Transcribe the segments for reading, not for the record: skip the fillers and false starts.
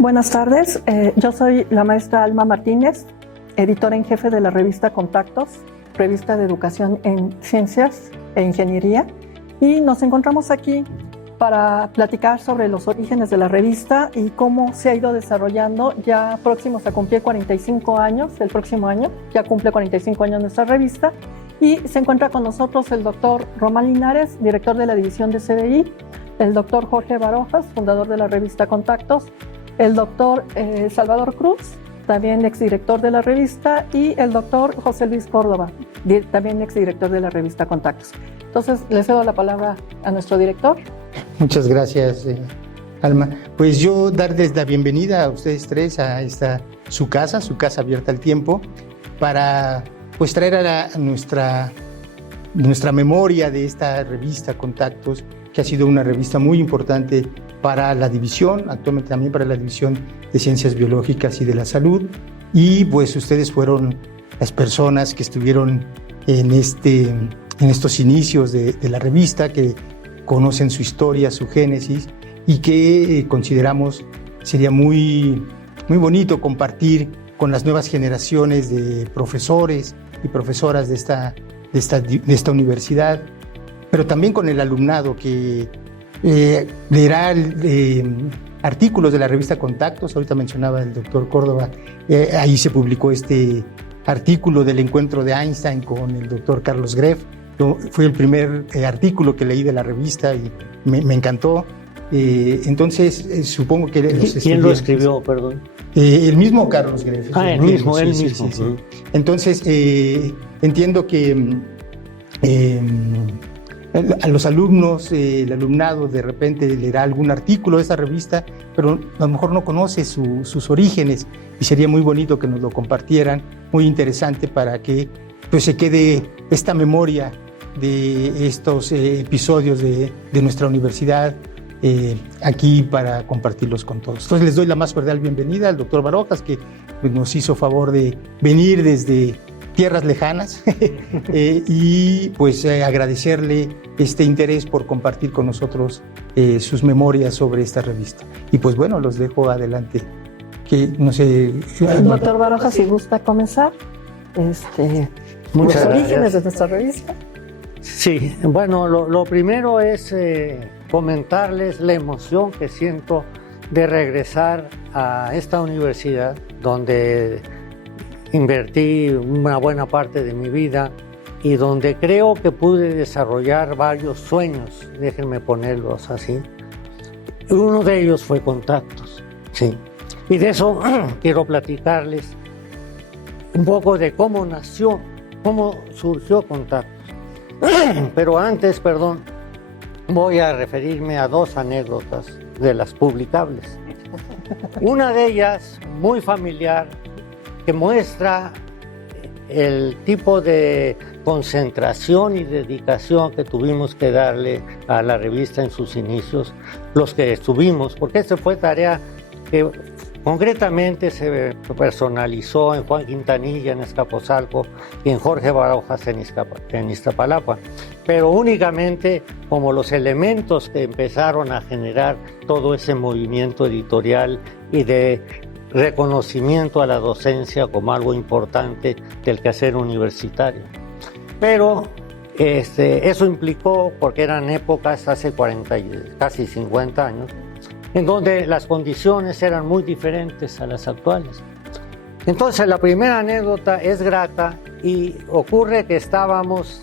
Buenas tardes, yo soy la maestra Alma Martínez, editora en jefe de la revista Contactos, revista de educación en ciencias e ingeniería, y nos encontramos aquí para platicar sobre los orígenes de la revista y cómo se ha ido desarrollando. Ya próximos a cumplir 45 años, el próximo año, ya cumple 45 años nuestra revista, y se encuentra con nosotros el doctor Román Linares, director de la división de CDI, el doctor Jorge Barojas, fundador de la revista Contactos, el doctor Salvador Cruz, también exdirector de la revista, y el doctor José Luis Córdoba, también exdirector de la revista Contactos. Entonces, le cedo la palabra a nuestro director. Muchas gracias, Alma. Pues yo darles la bienvenida a ustedes tres a esta su casa abierta al tiempo, para pues traer a nuestra memoria de esta revista Contactos, que ha sido una revista muy importante para la división, actualmente también para la división de Ciencias Biológicas y de la Salud. Y pues ustedes fueron las personas que estuvieron en estos inicios de la revista, que conocen su historia, su génesis, y que consideramos sería muy, muy bonito compartir con las nuevas generaciones de profesores y profesoras de esta universidad, pero también con el alumnado que leerá artículos de la revista Contactos. Ahorita mencionaba el doctor Córdoba, ahí se publicó este artículo del encuentro de Einstein con el doctor Carlos Greff. Fue el primer artículo que leí de la revista y me encantó. Entonces, supongo que... ¿Quién lo escribió, perdón? El mismo Carlos Greff. Él mismo. Sí. Entonces, entiendo que a los alumnos, el alumnado de repente leerá algún artículo de esta revista, pero a lo mejor no conoce sus orígenes, y sería muy bonito que nos lo compartieran, muy interesante, para que pues se quede esta memoria de estos episodios de nuestra universidad aquí para compartirlos con todos. Entonces les doy la más cordial bienvenida al doctor Barojas, que pues, nos hizo favor de venir desde tierras lejanas y pues agradecerle este interés por compartir con nosotros sus memorias sobre esta revista. Y pues bueno, los dejo adelante. Que no sé... Doctor Barojas, si gusta comenzar. Los orígenes de nuestra revista. Sí, bueno, lo primero es comentarles la emoción que siento de regresar a esta universidad donde invertí una buena parte de mi vida y donde creo que pude desarrollar varios sueños, déjenme ponerlos así. Uno de ellos fue Contactos, sí. Y de eso quiero platicarles un poco de cómo nació, cómo surgió Contactos. Pero antes, voy a referirme a dos anécdotas de las publicables. Una de ellas, muy familiar, que muestra el tipo de concentración y dedicación que tuvimos que darle a la revista en sus inicios, los que estuvimos, porque esta fue tarea que concretamente se personalizó en Juan Quintanilla en Azcapotzalco y en Jorge Barojas en Iztapalapa, pero únicamente como los elementos que empezaron a generar todo ese movimiento editorial y de reconocimiento a la docencia como algo importante del quehacer universitario. Pero eso implicó, porque eran épocas hace 40, casi 50 años, en donde las condiciones eran muy diferentes a las actuales. Entonces, la primera anécdota es grata y ocurre que estábamos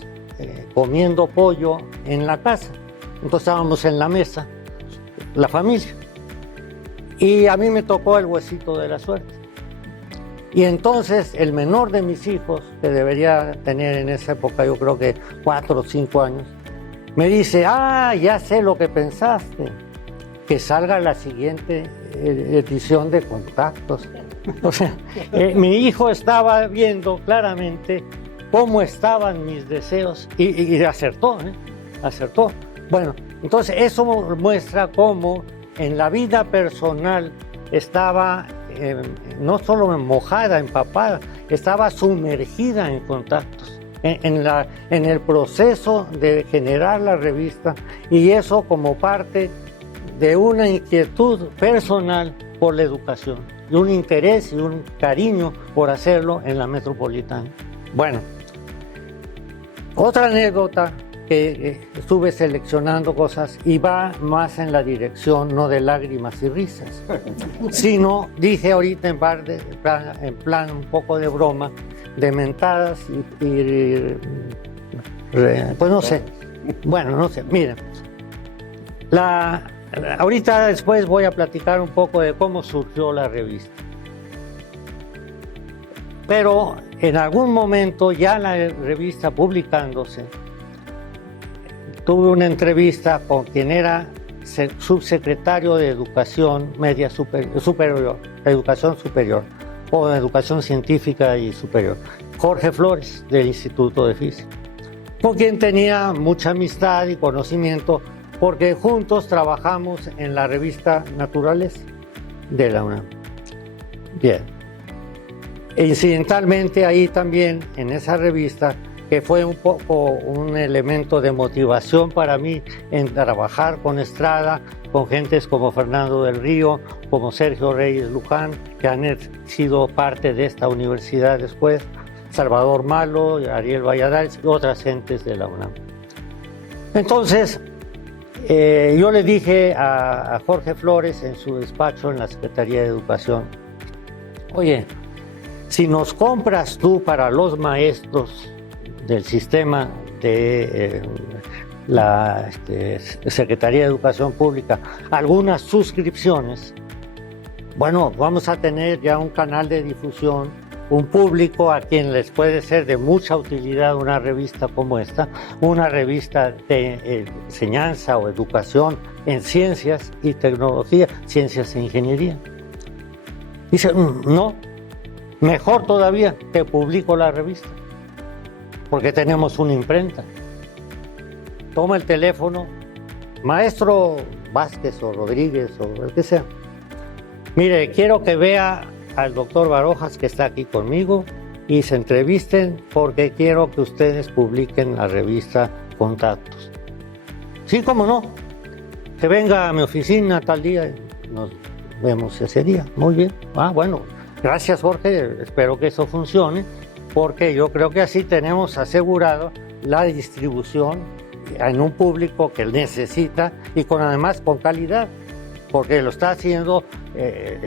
comiendo pollo en la casa. Entonces estábamos en la mesa, la familia. Y a mí me tocó el huesito de la suerte. Y entonces el menor de mis hijos, que debería tener en esa época yo creo que 4 o 5 años, me dice, ya sé lo que pensaste, que salga la siguiente edición de Contactos. O sea, mi hijo estaba viendo claramente cómo estaban mis deseos y acertó, acertó. Bueno, entonces eso muestra cómo en la vida personal estaba no solo mojada, empapada, estaba sumergida en Contactos, en el proceso de generar la revista, y eso como parte de una inquietud personal por la educación y un interés y un cariño por hacerlo en la metropolitana. Bueno, otra anécdota que estuve seleccionando cosas y va más en la dirección no de lágrimas y risas, sino dije ahorita en plan un poco de broma, de mentadas pues no sé, bueno, no sé, miren, ahorita después voy a platicar un poco de cómo surgió la revista. Pero en algún momento, ya la revista publicándose, tuve una entrevista con quien era subsecretario de Educación Media Superior, Educación Superior, o Educación Científica y Superior, Jorge Flores, del Instituto de Física, con quien tenía mucha amistad y conocimiento, porque juntos trabajamos en la revista Naturaleza de la UNAM. Bien. E incidentalmente ahí también, en esa revista, que fue un poco un elemento de motivación para mí en trabajar con Estrada, con gentes como Fernando del Río, como Sergio Reyes Luján, que han sido parte de esta universidad después, Salvador Malo, Ariel Valladares y otras gentes de la UNAM. Entonces, yo le dije a Jorge Flores en su despacho en la Secretaría de Educación, oye, si nos compras tú para los maestros del sistema de la Secretaría de Educación Pública algunas suscripciones, bueno, vamos a tener ya un canal de difusión, un público a quien les puede ser de mucha utilidad una revista como esta, una revista de enseñanza o educación en ciencias y tecnología, ciencias e ingeniería. Dice, no, mejor todavía, te publico la revista, porque tenemos una imprenta. Toma el teléfono, maestro Vázquez o Rodríguez o el que sea. Mire, quiero que vea al doctor Barojas, que está aquí conmigo, y se entrevisten porque quiero que ustedes publiquen la revista Contactos. Sí, cómo no, que venga a mi oficina tal día y nos vemos ese día. Muy bien. Bueno, gracias Jorge, espero que eso funcione, porque yo creo que así tenemos asegurado la distribución en un público que necesita y además con calidad, porque lo está haciendo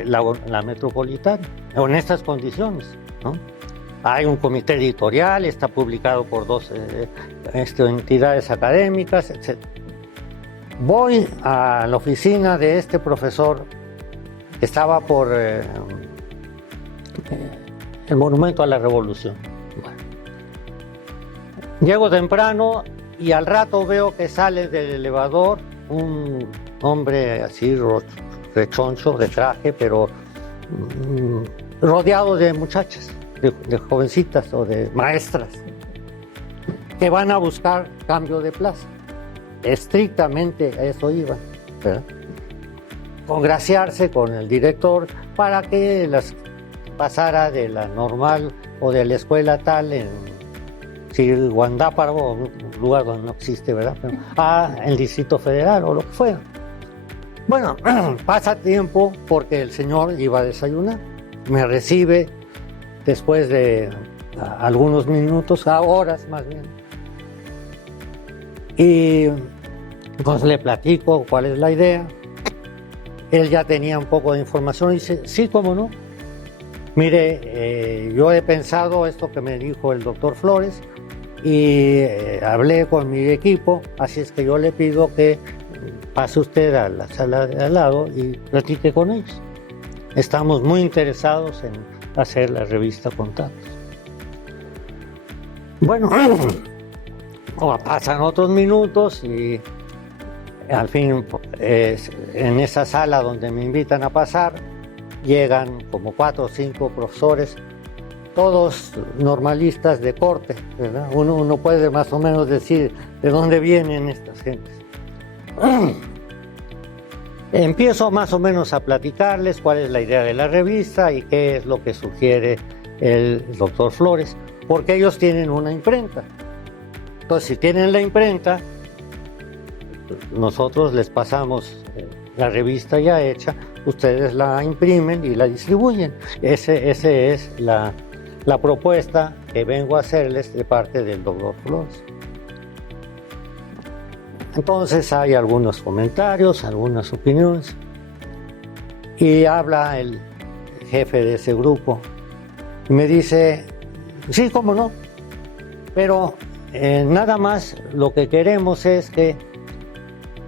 la metropolitana en estas condiciones, ¿no? Hay un comité editorial, está publicado por dos entidades académicas, etc. Voy a la oficina de este profesor que estaba por el Monumento a la Revolución. Bueno. Llego temprano y al rato veo que sale del elevador un hombre así rechoncho de traje, pero rodeado de muchachas, de jovencitas o de maestras que van a buscar cambio de plaza. Estrictamente a eso iban, ¿verdad? Congraciarse con el director para que las pasara de la normal o de la escuela tal en Guandáparo, un lugar donde no existe, ¿verdad? Pero, a el Distrito Federal o lo que fuera. Bueno, pasa tiempo porque el señor iba a desayunar. Me recibe después de algunos minutos, a horas más bien. Y entonces le platico cuál es la idea. Él ya tenía un poco de información y dice, sí, cómo no. Mire, yo he pensado esto que me dijo el doctor Flores y hablé con mi equipo, así es que yo le pido que pase usted a la sala de al lado y platique con ellos. Estamos muy interesados en hacer la revista Contactos. Bueno, pasan otros minutos y al fin en esa sala donde me invitan a pasar llegan como 4 o 5 profesores, todos normalistas de corte, ¿verdad? Uno puede más o menos decir de dónde vienen estas gentes. Empiezo más o menos a platicarles cuál es la idea de la revista y qué es lo que sugiere el doctor Flores, porque ellos tienen una imprenta. Entonces, si tienen la imprenta, nosotros les pasamos la revista ya hecha ustedes la imprimen y la distribuyen. Esa es la propuesta que vengo a hacerles de parte del doctor Flores. Entonces hay algunos comentarios, algunas opiniones, y habla el jefe de ese grupo y me dice, sí, cómo no, pero nada más lo que queremos es que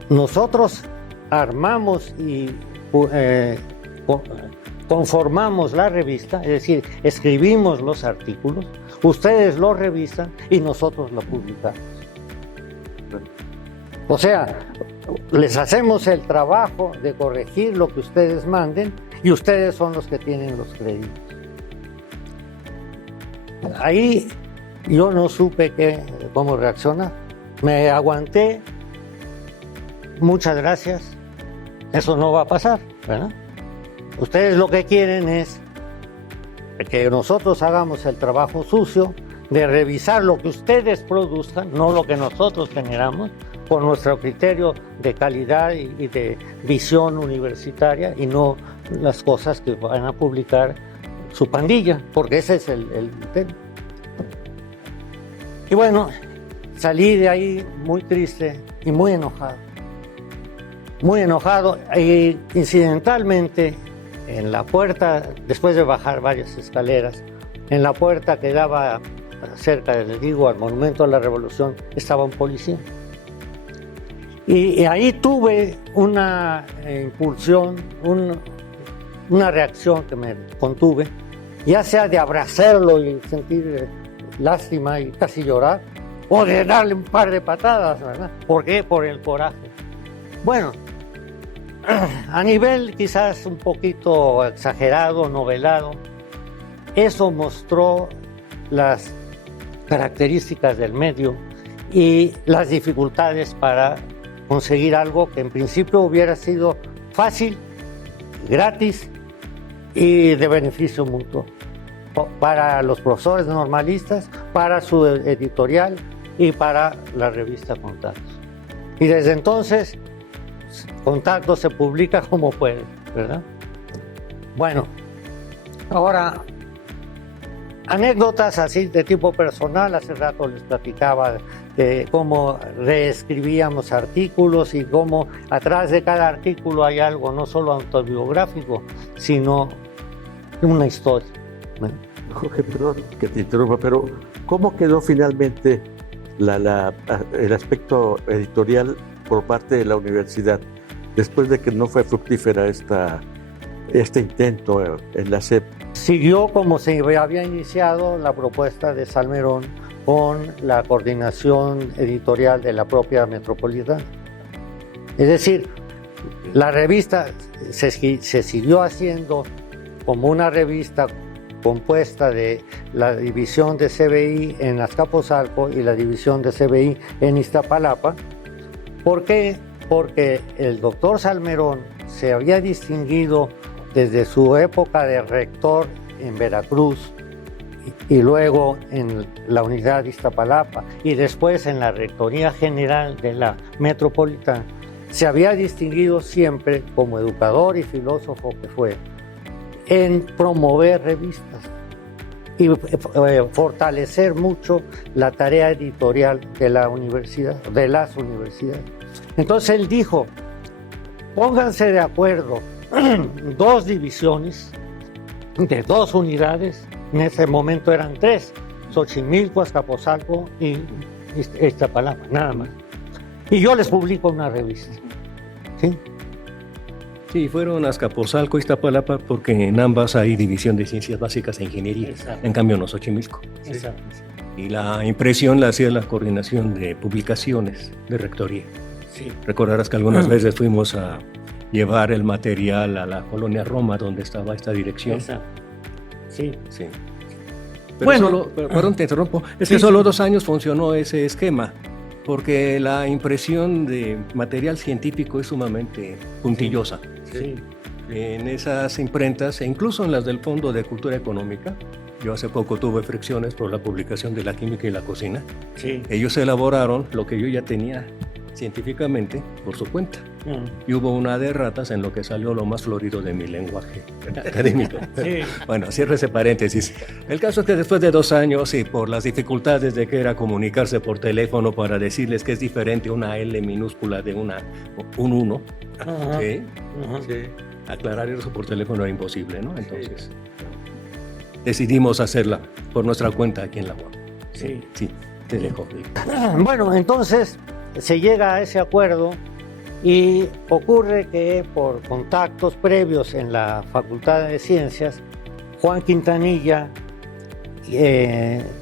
nosotros armamos y conformamos la revista, es decir, escribimos los artículos, ustedes los revisan y nosotros lo publicamos. O sea, les hacemos el trabajo de corregir lo que ustedes manden y ustedes son los que tienen los créditos. Ahí yo no supe cómo reaccionar. Me aguanté. Muchas gracias. Eso no va a pasar, ¿verdad? Ustedes lo que quieren es que nosotros hagamos el trabajo sucio de revisar lo que ustedes produzcan, no lo que nosotros generamos, con nuestro criterio de calidad y de visión universitaria, y no las cosas que van a publicar su pandilla, porque ese es el tema. Y bueno, salí de ahí muy triste y muy enojado. Muy enojado, y incidentalmente en la puerta, después de bajar varias escaleras, en la puerta que daba cerca, les digo, al Monumento a la Revolución, estaba un policía. Y ahí tuve una impulsión, una reacción que me contuve, ya sea de abrazarlo y sentir lástima y casi llorar, o de darle un par de patadas, ¿verdad? ¿Por qué? Por el coraje. Bueno, a nivel quizás un poquito exagerado, novelado, eso mostró las características del medio y las dificultades para conseguir algo que en principio hubiera sido fácil, gratis y de beneficio mutuo para los profesores normalistas, para su editorial y para la revista Contactos. Y desde entonces Contactos se publica como puede, ¿verdad? Bueno, ahora anécdotas así de tipo personal. Hace rato les platicaba de cómo reescribíamos artículos y cómo atrás de cada artículo hay algo no solo autobiográfico, sino una historia. Jorge, perdón que te interrumpa, pero ¿cómo quedó finalmente el aspecto editorial por parte de la universidad después de que no fue fructífera este intento en la SEP? Siguió como se había iniciado la propuesta de Salmerón con la coordinación editorial de la propia Metropolitana. Es decir, la revista se siguió haciendo como una revista compuesta de la división de CBI en Azcapotzalco y la división de CBI en Iztapalapa. ¿Por qué? Porque el doctor Salmerón se había distinguido desde su época de rector en Veracruz y luego en la unidad de Iztapalapa y después en la rectoría general de la Metropolitana. Se había distinguido siempre como educador y filósofo que fue en promover revistas y fortalecer mucho la tarea editorial de la universidad, de las universidades. Entonces él dijo, pónganse de acuerdo dos divisiones de dos unidades, en ese momento eran tres, Xochimilco, Azcapotzalco y Iztapalapa, nada más. Y yo les publico una revista. ¿Sí? Sí, fueron Azcapotzalco y Iztapalapa porque en ambas hay división de ciencias básicas e ingeniería. Exacto. En cambio no Xochimilco. Exacto. Y la impresión la hacía la coordinación de publicaciones de rectoría. Sí. Recordarás que algunas veces fuimos a llevar el material a la colonia Roma donde estaba esta dirección. Exacto. Sí. Sí. Pero bueno, perdón, te interrumpo. Es que solo 2 años funcionó ese esquema, porque la impresión de material científico es sumamente puntillosa. Sí. En esas imprentas, e incluso en las del Fondo de Cultura Económica, yo hace poco tuve fricciones por la publicación de La Química y la Cocina. Sí. Ellos elaboraron lo que yo ya tenía científicamente por su cuenta. Y hubo una de ratas en lo que salió lo más florido de mi lenguaje académico. Sí. Bueno, cierre ese paréntesis. El caso es que después de 2 años y por las dificultades de que era comunicarse por teléfono para decirles que es diferente una L minúscula de un 1, Ajá. ¿sí? Ajá. Sí. Aclarar eso por teléfono era imposible, ¿no? Entonces decidimos hacerla por nuestra cuenta aquí en la UAM. Sí. Sí, te dejo. Bueno, entonces se llega a ese acuerdo y ocurre que por contactos previos en la Facultad de Ciencias, Juan Quintanilla,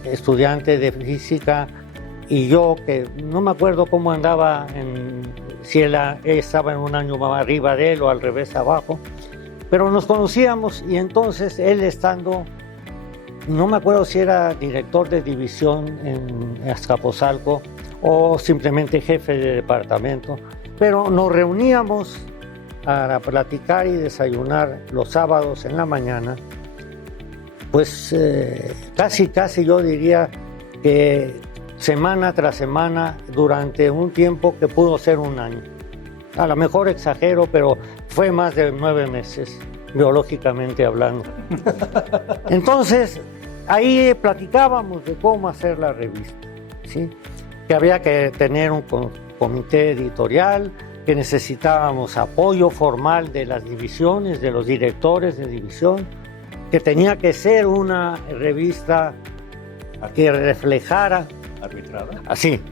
estudiante de física, y yo, que no me acuerdo cómo andaba, si él estaba en un año más arriba de él o al revés abajo, pero nos conocíamos y entonces él estando, no me acuerdo si era director de división en Azcapotzalco o simplemente jefe de departamento, pero nos reuníamos para platicar y desayunar los sábados en la mañana, pues casi yo diría que semana tras semana durante un tiempo que pudo ser un año. A lo mejor exagero, pero fue más de 9 meses, biológicamente hablando. Entonces, ahí platicábamos de cómo hacer la revista, ¿sí? Que había que tener un comité editorial, que necesitábamos apoyo formal de las divisiones, de los directores de división, que tenía que ser una revista que reflejara,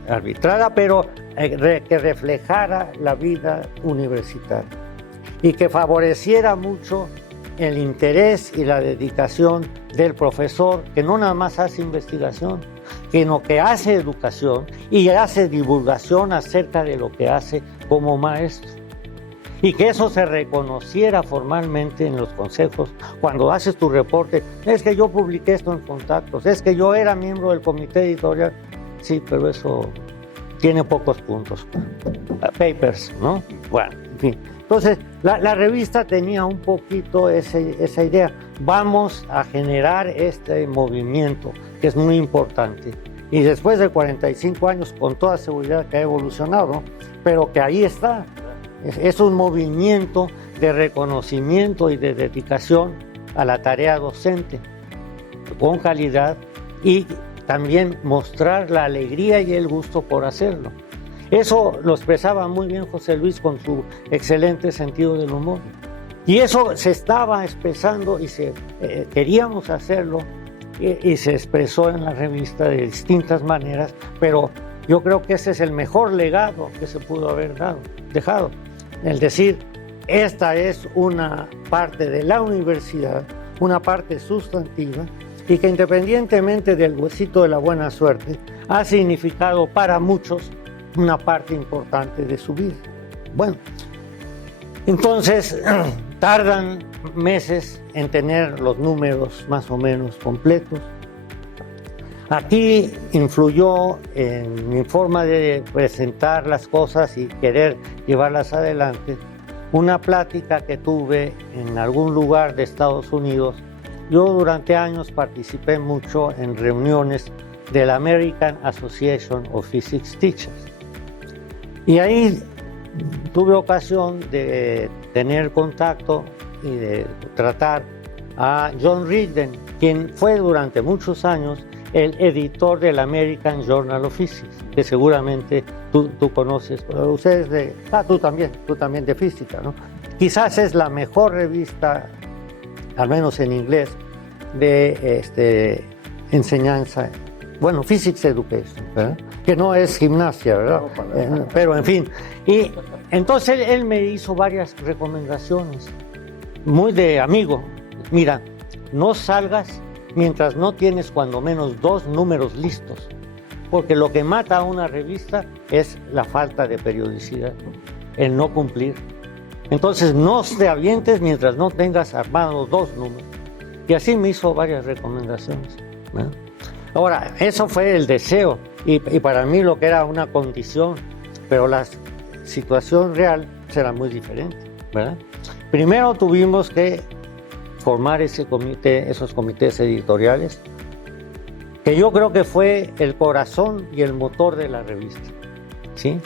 arbitrada, pero que reflejara la vida universitaria y que favoreciera mucho el interés y la dedicación del profesor, que no nada más hace investigación, sino que hace educación y hace divulgación acerca de lo que hace como maestro. Y que eso se reconociera formalmente en los consejos. Cuando haces tu reporte, es que yo publiqué esto en Contactos, es que yo era miembro del comité editorial. Sí, pero eso tiene pocos puntos. Papers, ¿no? Bueno, en fin. Entonces, la revista tenía un poquito esa idea. Vamos a generar este movimiento, que es muy importante. Y después de 45 años, con toda seguridad que ha evolucionado, pero que ahí está. Es un movimiento de reconocimiento y de dedicación a la tarea docente, con calidad, y también mostrar la alegría y el gusto por hacerlo. Eso lo expresaba muy bien José Luis con su excelente sentido del humor. Y eso se estaba expresando y queríamos hacerlo y se expresó en la revista de distintas maneras, pero yo creo que ese es el mejor legado que se pudo haber dejado. El decir, esta es una parte de la universidad, una parte sustantiva, y que independientemente del huesito de la buena suerte, ha significado para muchos una parte importante de su vida. Bueno, entonces tardan meses en tener los números más o menos completos. Aquí influyó en mi forma de presentar las cosas y querer llevarlas adelante una plática que tuve en algún lugar de Estados Unidos. Yo durante años participé mucho en reuniones de la American Association of Physics Teachers. Y ahí tuve ocasión de tener contacto y de tratar a John Ridden, quien fue durante muchos años el editor del American Journal of Physics, que seguramente tú conoces, pero ustedes tú también de física, ¿no? Quizás es la mejor revista, al menos en inglés, de enseñanza, bueno, Physics Education, ¿verdad? Que no es gimnasia, ¿verdad? Pero en fin, y entonces él me hizo varias recomendaciones, muy de amigo. Mira, no salgas mientras no tienes cuando menos 2 números listos, porque lo que mata a una revista es la falta de periodicidad, el no cumplir. Entonces no te avientes mientras no tengas armados 2 números. Y así me hizo varias recomendaciones, ¿no? Ahora, eso fue el deseo y para mí lo que era una condición, pero la situación real será muy diferente, ¿verdad? Primero tuvimos que formar esos comités editoriales, que yo creo que fue el corazón y el motor de la revista, ¿sí?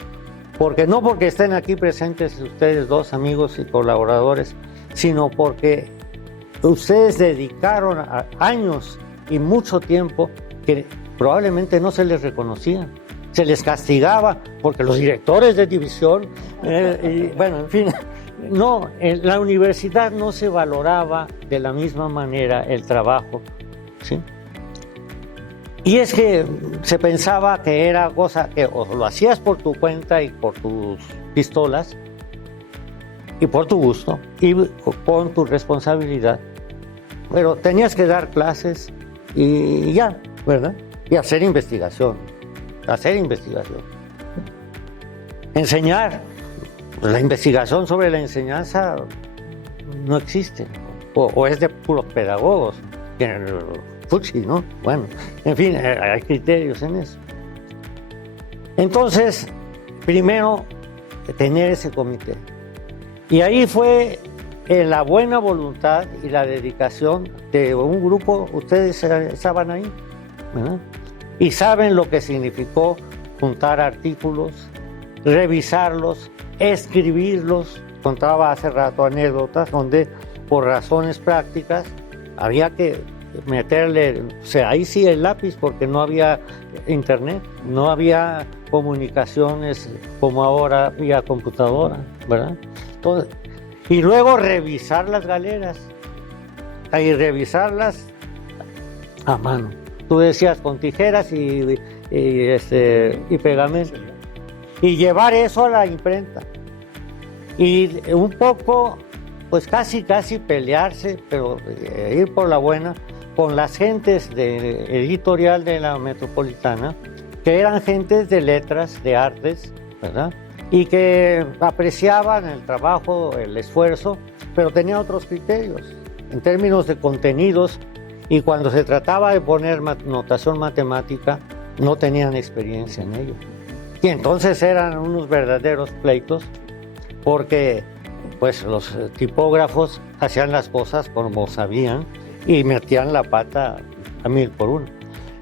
no porque estén aquí presentes ustedes dos, amigos y colaboradores, sino porque ustedes dedicaron años y mucho tiempo que probablemente no se les reconocía, se les castigaba, porque los directores de división, y bueno, en fin, no, en la universidad no se valoraba de la misma manera el trabajo, ¿sí? Y es que se pensaba que era cosa que o lo hacías por tu cuenta y por tus pistolas y por tu gusto y con tu responsabilidad, pero tenías que dar clases y ya, ¿verdad? Y hacer investigación. Enseñar. La investigación sobre la enseñanza no existe, o es de puros pedagogos, fuchi, ¿no? Bueno, en fin, hay criterios en eso. Entonces, primero, tener ese comité. Y ahí fue la buena voluntad y la dedicación de un grupo, ustedes estaban ahí, ¿verdad? Y saben lo que significó juntar artículos, revisarlos, escribirlos. Contaba hace rato anécdotas donde por razones prácticas había que meterle, o sea, ahí sí el lápiz, porque no había internet, no había comunicaciones como ahora vía computadora, ¿verdad? Entonces, y luego revisar las galeras, y revisarlas a mano. Tú decías con tijeras y pegamento. Y llevar eso a la imprenta. Y un poco, pues casi pelearse, pero ir por la buena, con las gentes de editorial de la Metropolitana, que eran gentes de letras, de artes, ¿verdad? Y que apreciaban el trabajo, el esfuerzo, pero tenían otros criterios en términos de contenidos, y cuando se trataba de poner notación matemática, no tenían experiencia en ello. Y entonces eran unos verdaderos pleitos, porque pues los tipógrafos hacían las cosas como sabían y metían la pata a 1000 por 1.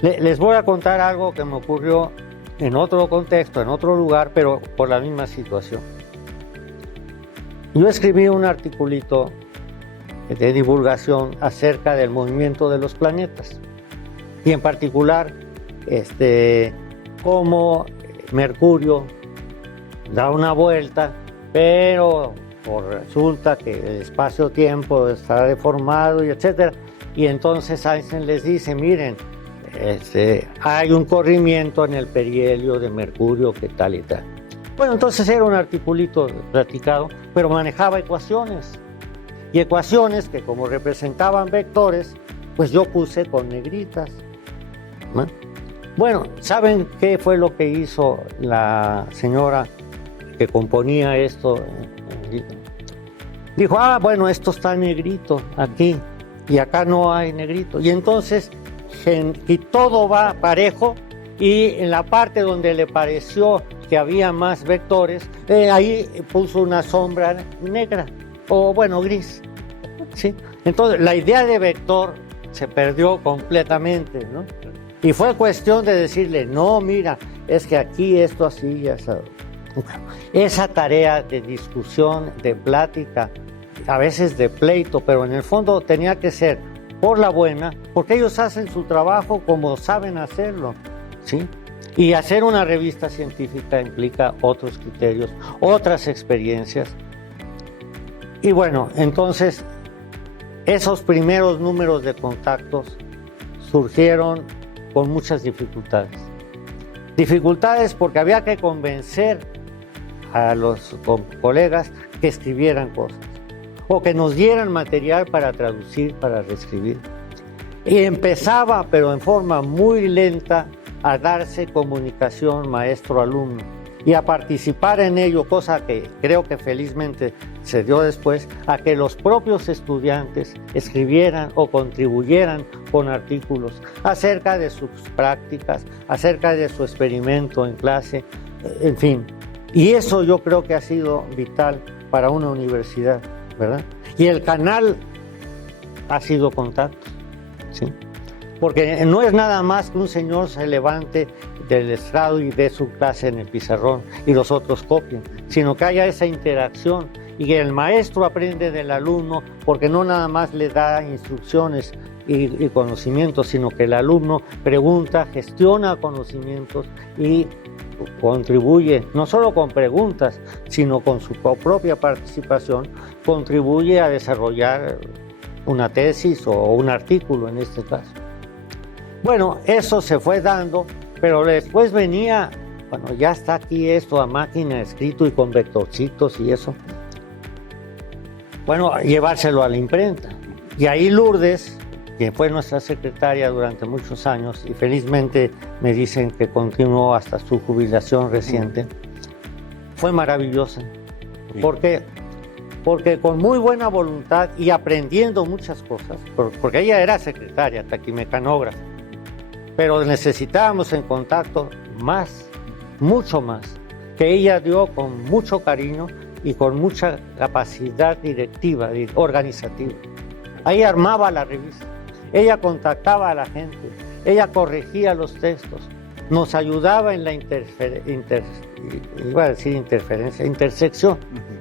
Les voy a contar algo que me ocurrió en otro contexto, en otro lugar, pero por la misma situación. Yo escribí un articulito de divulgación acerca del movimiento de los planetas, y en particular cómo Mercurio da una vuelta, pero resulta que el espacio-tiempo está deformado y etcétera. Y entonces Einstein les dice, miren, hay un corrimiento en el perihelio de Mercurio, que tal y tal. Bueno, entonces era un articulito platicado, pero manejaba ecuaciones. Y ecuaciones que, como representaban vectores, pues yo puse con negritas, ¿no? Bueno, ¿saben qué fue lo que hizo la señora que componía esto? Dijo, bueno, esto está negrito aquí y acá no hay negrito. Y entonces, y todo va parejo, y en la parte donde le pareció que había más vectores, ahí puso una sombra negra, o bueno, gris, ¿sí? Entonces, la idea de vector se perdió completamente, ¿no? Y fue cuestión de decirle, no, mira, es que aquí esto así, esa tarea de discusión, de plática, a veces de pleito, pero en el fondo tenía que ser por la buena, porque ellos hacen su trabajo como saben hacerlo, ¿sí? Y hacer una revista científica implica otros criterios, otras experiencias. Y bueno, entonces, esos primeros números de contactos surgieron con muchas dificultades. Dificultades porque había que convencer a los colegas que escribieran cosas, o que nos dieran material para traducir, para reescribir. Y empezaba, pero en forma muy lenta, a darse comunicación maestro-alumno y a participar en ello, cosa que creo que felizmente se dio después, a que los propios estudiantes escribieran o contribuyeran con artículos acerca de sus prácticas, acerca de su experimento en clase, en fin. Y eso yo creo que ha sido vital para una universidad, ¿verdad? Y el canal ha sido contactos, ¿sí? Porque no es nada más que un señor se levante del estrado y dé su clase en el pizarrón y los otros copien, sino que haya esa interacción y que el maestro aprende del alumno, porque no nada más le da instrucciones y conocimientos, sino que el alumno pregunta, gestiona conocimientos y contribuye, no solo con preguntas, sino con su propia participación, contribuye a desarrollar una tesis o un artículo en este caso. Bueno, eso se fue dando, pero después venía, bueno, ya está aquí esto a máquina escrito y con vectorcitos y eso. Bueno, llevárselo a la imprenta. Y ahí Lourdes, que fue nuestra secretaria durante muchos años y felizmente me dicen que continuó hasta su jubilación reciente, fue maravillosa. ¿Por qué? Porque con muy buena voluntad y aprendiendo muchas cosas, porque ella era secretaria, taquimecanógrafa, pero necesitábamos en contacto más, mucho más, que ella dio con mucho cariño y con mucha capacidad directiva, organizativa. Ahí armaba la revista, ella contactaba a la gente, ella corregía los textos, nos ayudaba en la intersección,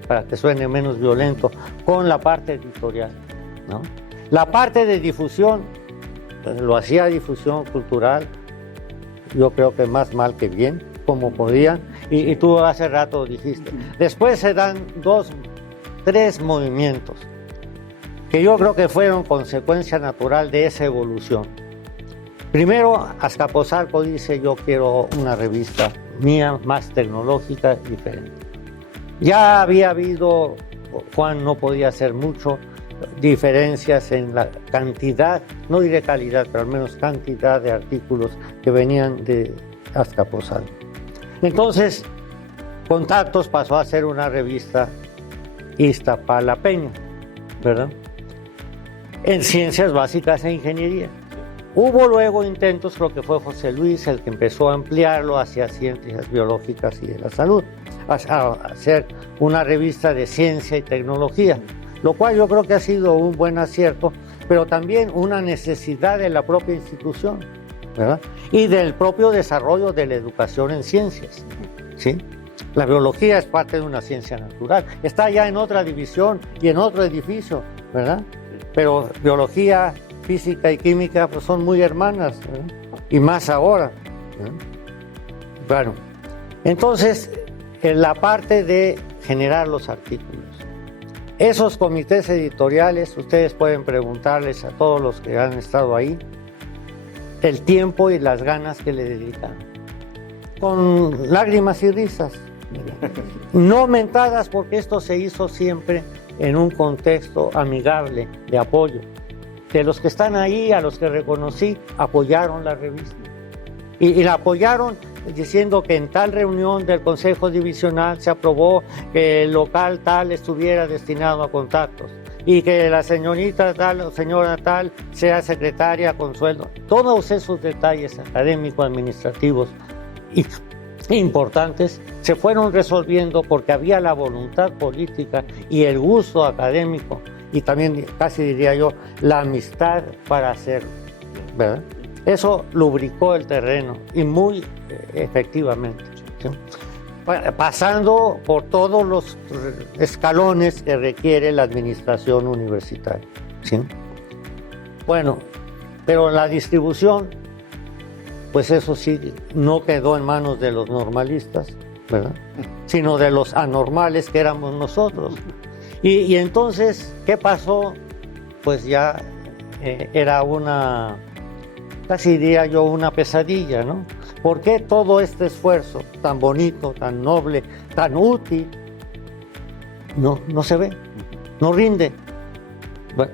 para que suene menos violento, con la parte editorial, ¿no? La parte de difusión, pues, lo hacía difusión cultural, yo creo que más mal que bien, como podían, y tú hace rato dijiste. Después se dan 3 movimientos, que yo creo que fueron consecuencia natural de esa evolución. Primero, Azcapotzalco dice, yo quiero una revista mía más tecnológica, diferente. Ya había habido, Juan no podía hacer mucho, diferencias en la cantidad, no diré calidad, pero al menos cantidad de artículos que venían de Azcapotzalco. Entonces, Contactos pasó a ser una revista iztapalapeña, ¿verdad? En ciencias básicas e ingeniería. Hubo luego intentos, creo que fue José Luis el que empezó a ampliarlo hacia ciencias biológicas y de la salud, a hacer una revista de ciencia y tecnología, lo cual yo creo que ha sido un buen acierto, pero también una necesidad de la propia institución, ¿verdad? Y del propio desarrollo de la educación en ciencias, ¿sí? La biología es parte de una ciencia natural, está ya en otra división y en otro edificio, ¿verdad? Pero biología, física y química pues son muy hermanas, ¿verdad? Y más ahora, ¿verdad? Bueno, entonces en la parte de generar los artículos, esos comités editoriales, ustedes pueden preguntarles a todos los que han estado ahí el tiempo y las ganas que le dedican, con lágrimas y risas, no mentadas, porque esto se hizo siempre en un contexto amigable de apoyo. De los que están ahí, a los que reconocí, apoyaron la revista. Y la apoyaron diciendo que en tal reunión del Consejo Divisional se aprobó que el local tal estuviera destinado a Contactos y que la señorita tal o señora tal sea secretaria con sueldo. Todos esos detalles académicos, administrativos y importantes se fueron resolviendo porque había la voluntad política y el gusto académico y también, casi diría yo, la amistad para hacerlo, ¿verdad? Eso lubricó el terreno y muy efectivamente, ¿sí? Pasando por todos los escalones que requiere la administración universitaria, ¿sí? Bueno, pero la distribución, pues eso sí, no quedó en manos de los normalistas, ¿verdad? Sino de los anormales que éramos nosotros. Y entonces, ¿qué pasó? Pues ya era una, casi diría yo, una pesadilla, ¿no? ¿Por qué todo este esfuerzo tan bonito, tan noble, tan útil, no se ve, no rinde? Bueno,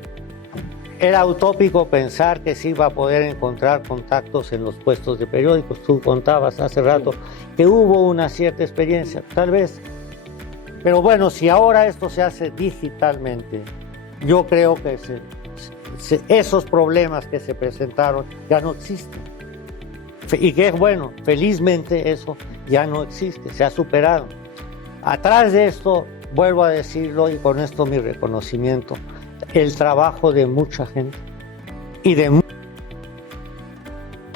era utópico pensar que se iba a poder encontrar contactos en los puestos de periódicos. Tú contabas hace rato que hubo una cierta experiencia, tal vez. Pero bueno, si ahora esto se hace digitalmente, yo creo que esos problemas que se presentaron ya no existen. Y que es bueno, felizmente eso ya no existe, se ha superado. Atrás de esto, vuelvo a decirlo y con esto mi reconocimiento, el trabajo de mucha gente. Y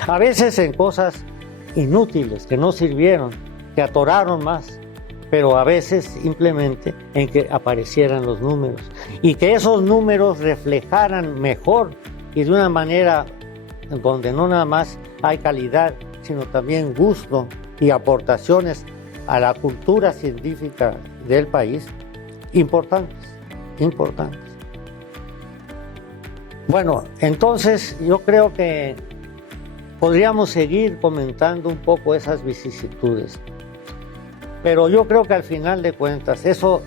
a veces en cosas inútiles, que no sirvieron, que atoraron más, pero a veces simplemente en que aparecieran los números y que esos números reflejaran mejor y de una manera donde no nada más hay calidad, sino también gusto y aportaciones a la cultura científica del país, importantes. Bueno, entonces yo creo que podríamos seguir comentando un poco esas vicisitudes, pero yo creo que al final de cuentas, eso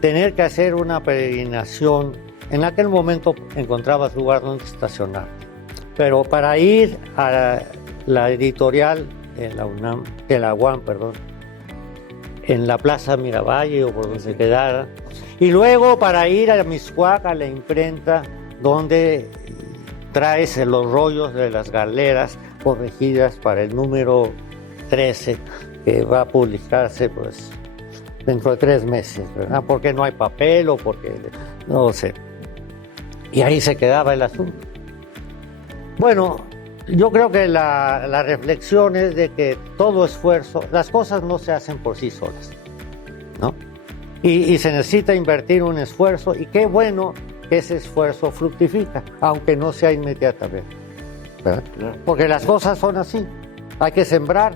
tener que hacer una peregrinación, en aquel momento encontrabas lugar donde estacionar, pero para ir a la editorial de la UAM, en la Plaza Miravalle o por donde se quedara, y luego para ir a Mixcoac, a la imprenta, donde traes los rollos de las galeras corregidas para el número 13, que va a publicarse pues dentro de 3 meses, ¿verdad? Porque no hay papel o porque no sé. Y ahí se quedaba el asunto. Bueno, yo creo que la reflexión es de que todo esfuerzo, las cosas no se hacen por sí solas, ¿no? Y se necesita invertir un esfuerzo, y qué bueno que ese esfuerzo fructifica, aunque no sea inmediatamente, ¿verdad? Porque las cosas son así, hay que sembrar,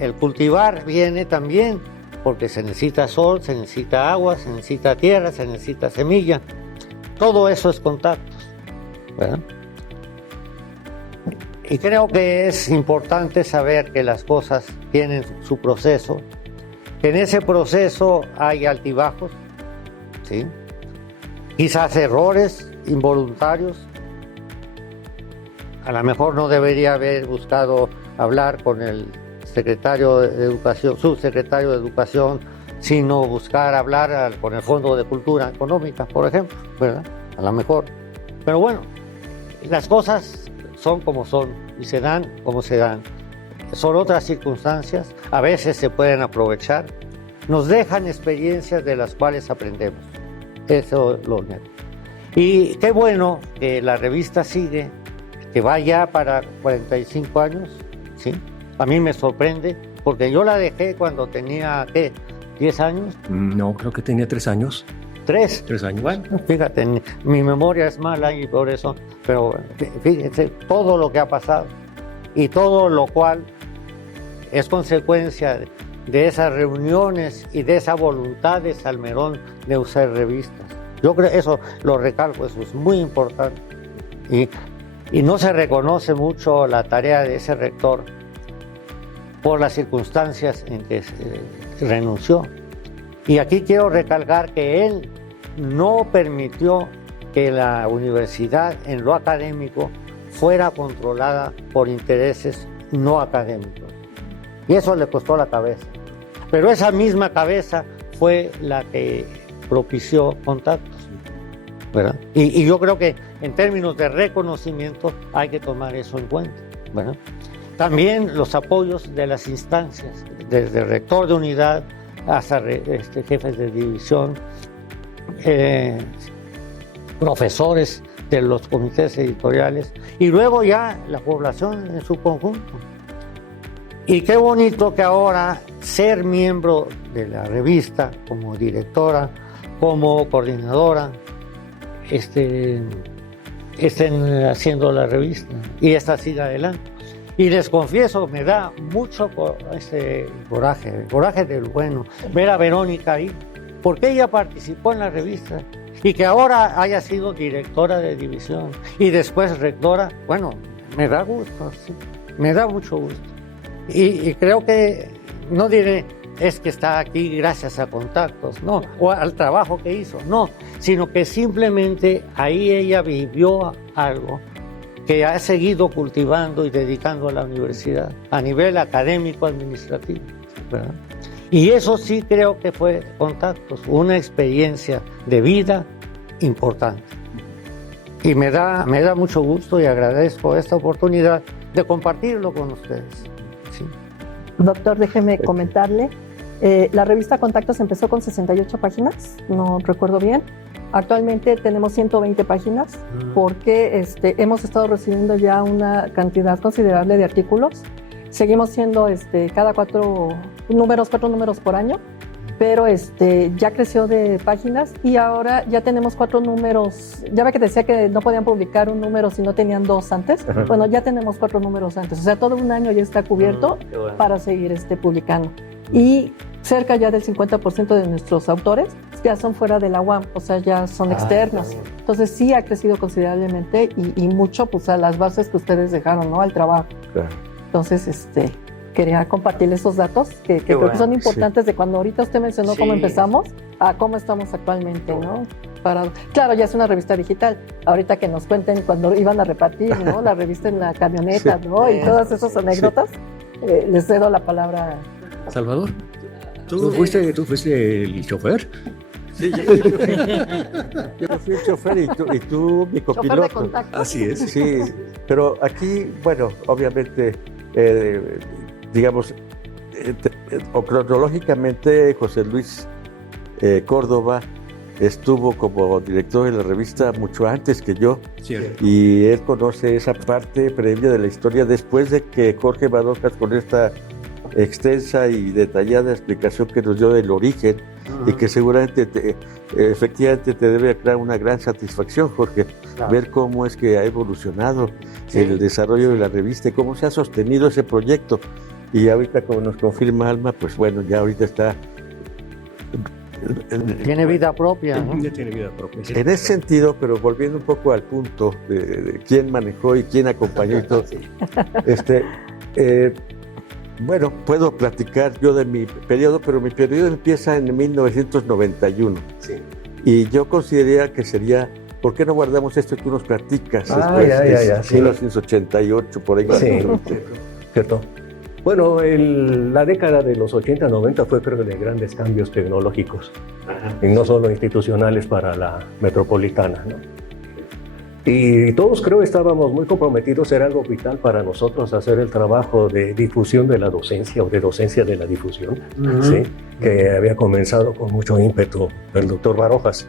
el cultivar viene también, porque se necesita sol, se necesita agua, se necesita tierra, se necesita semilla, todo eso es contactos, ¿verdad? Y creo que es importante saber que las cosas tienen su proceso, que en ese proceso hay altibajos, ¿sí? Quizás errores involuntarios. A lo mejor no debería haber buscado hablar con el secretario de Educación, subsecretario de Educación, sino buscar hablar con el Fondo de Cultura Económica, por ejemplo, ¿verdad? A lo mejor. Pero bueno, las cosas son como son y se dan como se dan. Son otras circunstancias, a veces se pueden aprovechar, nos dejan experiencias de las cuales aprendemos. Eso lo nego. Y qué bueno que la revista sigue, que va ya para 45 años, ¿sí? A mí me sorprende, porque yo la dejé cuando tenía, ¿qué? ¿10 años? No, creo que tenía 3 años. ¿3? 3 años. Bueno, fíjate, mi memoria es mala y por eso, pero fíjense todo lo que ha pasado y todo lo cual es consecuencia de esas reuniones y de esa voluntad de Salmerón de usar revistas. Yo creo, eso lo recalco, eso es muy importante. Y no se reconoce mucho la tarea de ese rector por las circunstancias en que renunció. Y aquí quiero recalcar que él no permitió que la universidad en lo académico fuera controlada por intereses no académicos. Y eso le costó la cabeza. Pero esa misma cabeza fue la que propició contactos, ¿verdad? Y yo creo que en términos de reconocimiento hay que tomar eso en cuenta, ¿verdad? También los apoyos de las instancias, desde el rector de unidad hasta jefes de división, profesores de los comités editoriales y luego ya la población en su conjunto. Y qué bonito que ahora ser miembro de la revista como directora, como coordinadora, estén haciendo la revista y esta siga adelante. Y les confieso, me da mucho coraje del bueno, ver a Verónica ahí, porque ella participó en la revista y que ahora haya sido directora de división y después rectora. Bueno, me da gusto, sí, me da mucho gusto. Y creo que, no diré, es que está aquí gracias a contactos, no, o al trabajo que hizo, no, sino que simplemente ahí ella vivió algo que ha seguido cultivando y dedicando a la universidad a nivel académico administrativo, ¿verdad? Y eso sí creo que fue contactos, una experiencia de vida importante. Y me da mucho gusto y agradezco esta oportunidad de compartirlo con ustedes. Sí. Doctor, déjeme comentarle. La revista Contactos empezó con 68 páginas, no recuerdo bien. Actualmente tenemos 120 páginas porque hemos estado recibiendo ya una cantidad considerable de artículos seguimos siendo cada 4 números por año, pero ya creció de páginas y ahora ya tenemos 4 números. Ya ve que decía que no podían publicar un número si no tenían 2 antes. Ajá. Bueno, ya tenemos 4 números antes, o sea, todo un año ya está cubierto Qué bueno. para seguir publicando. Y cerca ya del 50% de nuestros autores ya son fuera de la UAM, o sea, ya son externos. Entonces sí ha crecido considerablemente y mucho pues a las bases que ustedes dejaron, ¿no? Al trabajo. Claro. Entonces, quería compartir esos datos que creo bueno, que son importantes de cuando ahorita usted mencionó cómo Sí. empezamos a cómo estamos actualmente, ¿no? Claro, ya es una revista digital. Ahorita que nos cuenten cuando iban a repartir, ¿no? La revista en la camioneta, Sí. ¿no? Y todas esas anécdotas. Les cedo la palabra. Salvador, ¿tú fuiste el chofer? Sí, yo fui el chofer y tú mi Chofer de copiloto. contacto. Así es. Sí, pero aquí, bueno, obviamente, digamos, o cronológicamente, José Luis Córdoba estuvo como director de la revista mucho antes que yo, Cierto. y él conoce esa parte previa de la historia después de que Jorge Barojas, con esta extensa y detallada explicación que nos dio del origen, y que seguramente efectivamente te debe crear una gran satisfacción, Jorge, Claro. ver cómo es que ha evolucionado el desarrollo de la revista y cómo se ha sostenido ese proyecto. Y ahorita, como nos confirma Alma, pues bueno, ya ahorita está Tiene vida propia, ¿no? Ya tiene vida propia. en ese sentido, pero volviendo un poco al punto de quién manejó y quién acompañó y todo. Bueno, puedo platicar yo de mi periodo, pero mi periodo empieza en 1991. Sí. Y yo consideraría que sería, ¿por qué no guardamos esto y tú nos platicas? Ah, ya, sí. 1988, por ahí. Sí, cierto. Bueno, la década de los 80-90 fue, creo, de grandes cambios tecnológicos, y no solo institucionales para la metropolitana, ¿no? Y todos, creo, estábamos muy comprometidos, era algo vital para nosotros hacer el trabajo de difusión de la docencia o de docencia de la difusión, ¿sí? Que había comenzado con mucho ímpetu el doctor Barojas.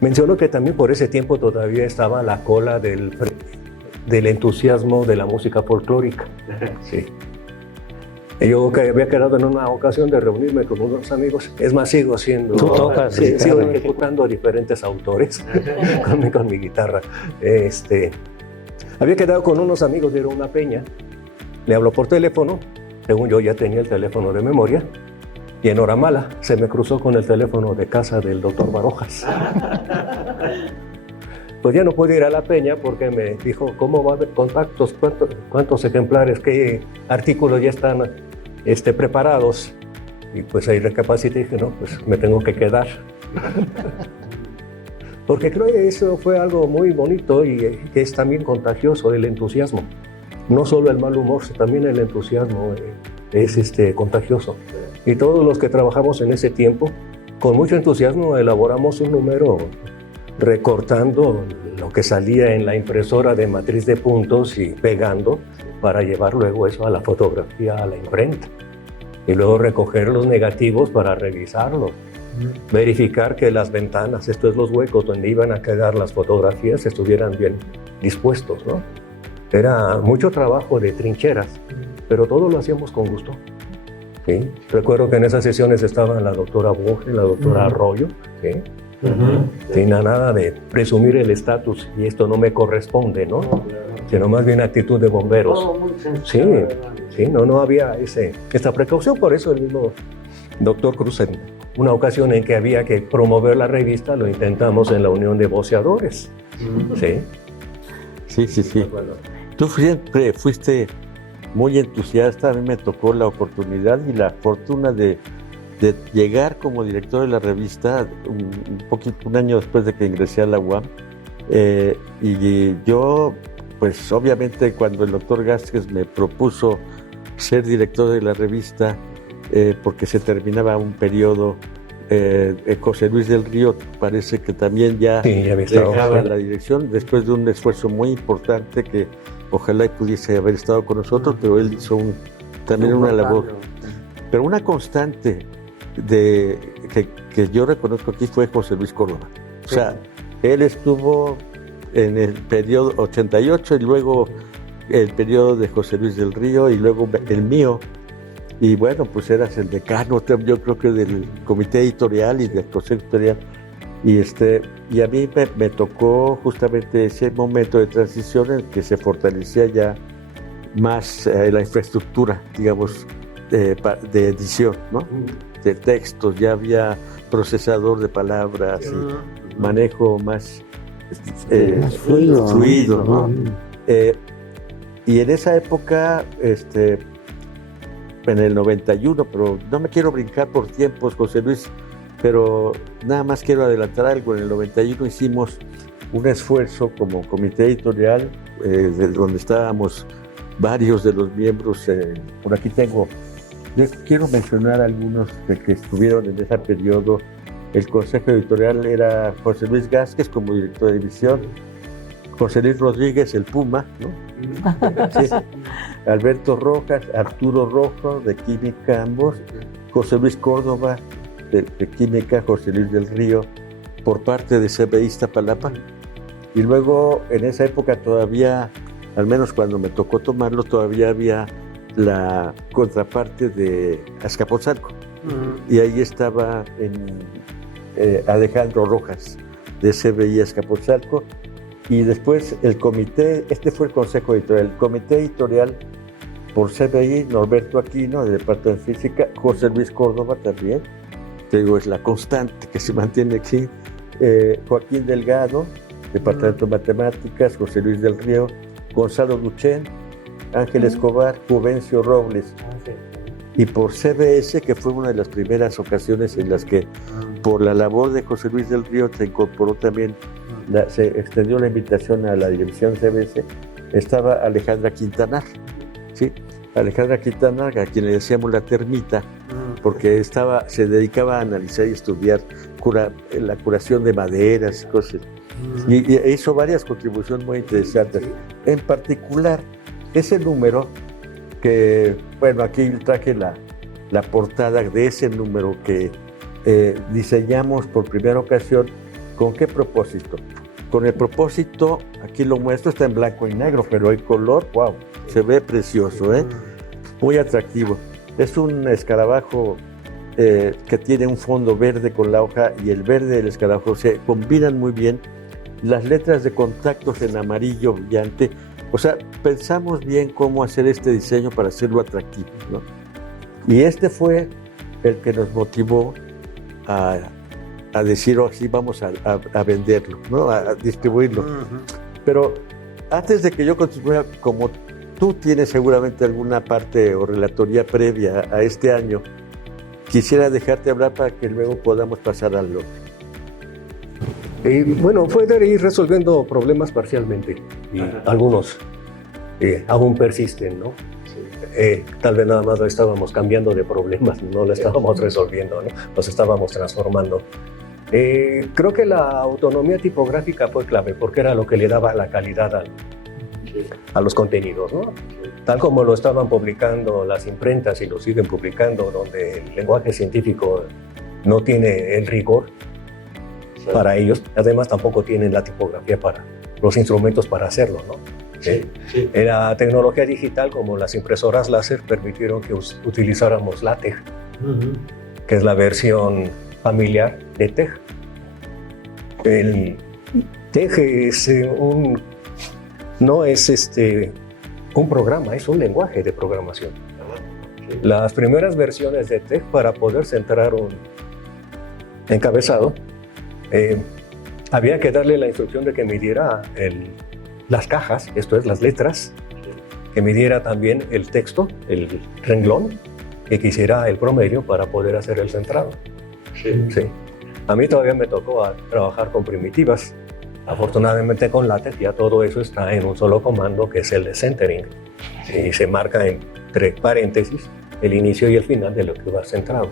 Menciono que también por ese tiempo todavía estaba a la cola del entusiasmo de la música folclórica. Sí. Y yo que había quedado en una ocasión de reunirme con unos amigos, es más, sigo siendo... Tú tocas, sí, sí, sigo claro. ejecutando a diferentes autores con mi guitarra. Había quedado con unos amigos de ir a una peña, le habló por teléfono, según yo ya tenía el teléfono de memoria, y en hora mala se me cruzó con el teléfono de casa del doctor Barojas. Pues ya no pude ir a la peña porque me dijo, ¿cómo va a haber contactos? ¿Cuántos ejemplares? ¿Qué artículos ya están preparados? Y pues ahí recapacité y dije, no, pues me tengo que quedar. Porque creo que eso fue algo muy bonito y que es también contagioso, el entusiasmo. No solo el mal humor, también el entusiasmo es contagioso. Y todos los que trabajamos en ese tiempo, con mucho entusiasmo elaboramos un número recortando lo que salía en la impresora de matriz de puntos y pegando para llevar luego eso a la fotografía, a la imprenta. Y luego recoger los negativos para revisarlos. Verificar que las ventanas, esto es los huecos donde iban a quedar las fotografías, estuvieran bien dispuestos, ¿no? Era mucho trabajo de trincheras, pero todo lo hacíamos con gusto. ¿Sí? Recuerdo que en esas sesiones estaban la doctora Boge, la doctora Arroyo, ¿sí? Sin nada de presumir el estatus y esto no me corresponde, ¿no? Sino más bien actitud de bomberos. Sí, sí, no había esta precaución, por eso el mismo doctor Cruz, en una ocasión en que había que promover la revista, lo intentamos en la Unión de Voceadores. Sí. Sí. Tú siempre fuiste muy entusiasta, a mí me tocó la oportunidad y la fortuna de llegar como director de la revista un año después de que ingresé a la UAM. Y yo, pues obviamente cuando el doctor Gázquez me propuso ser director de la revista, porque se terminaba un periodo, José Luis del Río parece que también ya dejaba la dirección, después de un esfuerzo muy importante que ojalá y pudiese haber estado con nosotros, pero él hizo también una labor. Pero una constante que yo reconozco aquí fue José Luis Córdoba. O sea, él estuvo en el periodo 88 y luego el periodo de José Luis del Río y luego el mío. Y bueno, pues eras el decano, yo creo que del comité editorial y del consejo editorial. Y a mí me tocó justamente ese momento de transición en que se fortalecía ya más la infraestructura, digamos, de edición, ¿no? De textos, ya había procesador de palabras y manejo más fluido, ¿no? Y en esa época, en el 91, pero no me quiero brincar por tiempos, José Luis, pero nada más quiero adelantar algo. En el 91 hicimos un esfuerzo como comité editorial, de donde estábamos varios de los miembros. Por aquí tengo, yo quiero mencionar algunos de que estuvieron en ese periodo. El consejo editorial era José Luis Gázquez como director de edición, José Luis Rodríguez, el Puma, ¿no? Sí. Alberto Rojas, Arturo Rojo, de Química ambos, José Luis Córdoba, de Química, José Luis del Río, por parte de CBI Iztapalapa. Y luego, en esa época todavía, al menos cuando me tocó tomarlo, todavía había la contraparte de Azcapotzalco. Y ahí estaba Alejandro Rojas, de CBI Azcapotzalco. Y después el comité, fue el consejo editorial, el comité editorial por CBI, Norberto Aquino, de Departamento de Física, José Luis Córdoba también, te digo, es la constante que se mantiene aquí, Joaquín Delgado, Departamento de Matemáticas, José Luis del Río, Gonzalo Duchén, Ángel Escobar, Juvencio Robles. Y por CBS, que fue una de las primeras ocasiones en las que, por la labor de José Luis del Río, se incorporó también, se extendió la invitación a la dirección CBS, estaba Alejandra Quintanar, ¿sí? Alejandra Quintanar, a quien le decíamos la termita, porque se dedicaba a analizar y estudiar la curación de maderas y cosas. Y hizo varias contribuciones muy interesantes. En particular, ese número que, bueno, aquí traje la portada de ese número que diseñamos por primera ocasión. ¿Con qué propósito? Con el propósito, aquí lo muestro, está en blanco y negro, pero el color, wow, se ve precioso, muy atractivo. Es un escarabajo que tiene un fondo verde con la hoja, y el verde del escarabajo se combinan muy bien. Las letras de contactos en amarillo brillante. O sea, pensamos bien cómo hacer este diseño para hacerlo atractivo, ¿no? Y fue el que nos motivó a decir, así vamos a venderlo, ¿no? A distribuirlo. Pero antes de que yo continúe, como tú tienes seguramente alguna parte o relatoría previa a este año, quisiera dejarte hablar para que luego podamos pasar al otro. Bueno, fue de ir resolviendo problemas parcialmente, y algunos aún persisten, ¿no? Tal vez nada más lo estábamos cambiando de problemas, no lo estábamos resolviendo, ¿no? Los estábamos transformando. Creo que la autonomía tipográfica fue clave, porque era lo que le daba la calidad a los contenidos, ¿no? Tal como lo estaban publicando las imprentas y lo siguen publicando, donde el lenguaje científico no tiene el rigor para ellos, además tampoco tienen la tipografía para los instrumentos para hacerlo, ¿no? Sí. En la tecnología digital, como las impresoras láser, permitieron que utilizáramos LaTeX, que es la versión familiar de TeX. El TeX es no es un programa, es un lenguaje de programación. Las primeras versiones de TeX, para poder centrar un encabezado, había que darle la instrucción de que midiera las cajas, esto es, las letras, que midiera también el texto, el renglón, que quisiera el promedio para poder hacer el centrado. Sí. A mí todavía me tocó trabajar con primitivas. Afortunadamente con LaTeX ya todo eso está en un solo comando, que es el de centering, y se marca entre paréntesis el inicio y el final de lo que va centrado.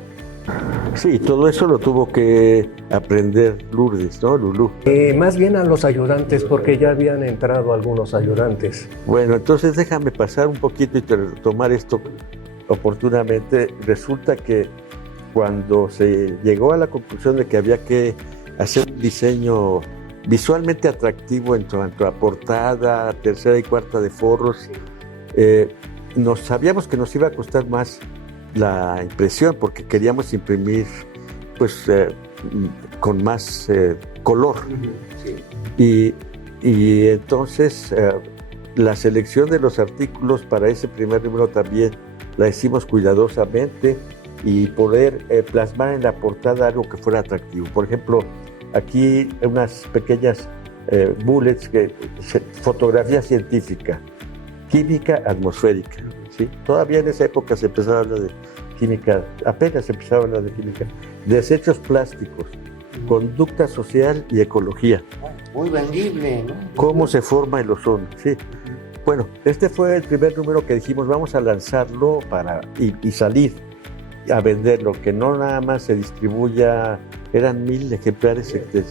Sí, todo eso lo tuvo que aprender Lourdes, ¿no, Lulú? Más bien a los ayudantes, porque ya habían entrado algunos ayudantes. Bueno, entonces déjame pasar un poquito y tomar esto oportunamente. Resulta que cuando se llegó a la conclusión de que había que hacer un diseño visualmente atractivo en cuanto a portada, tercera y cuarta de forros. Sabíamos que nos iba a costar más la impresión porque queríamos imprimir pues con más color. Y entonces la selección de los artículos para ese primer número también la hicimos cuidadosamente y poder plasmar en la portada algo que fuera atractivo. Por ejemplo, aquí unas pequeñas bullets, fotografía científica, química atmosférica. ¿Sí? Todavía en esa época se empezaba a hablar de química, apenas se empezaba a hablar de química, desechos plásticos, conducta social y ecología. Muy vendible, ¿no? ¿Cómo se forma el ozono? Sí. Bueno, este fue el primer número que dijimos, vamos a lanzarlo y salir a venderlo, que no nada más se distribuya, eran 1000 ejemplares que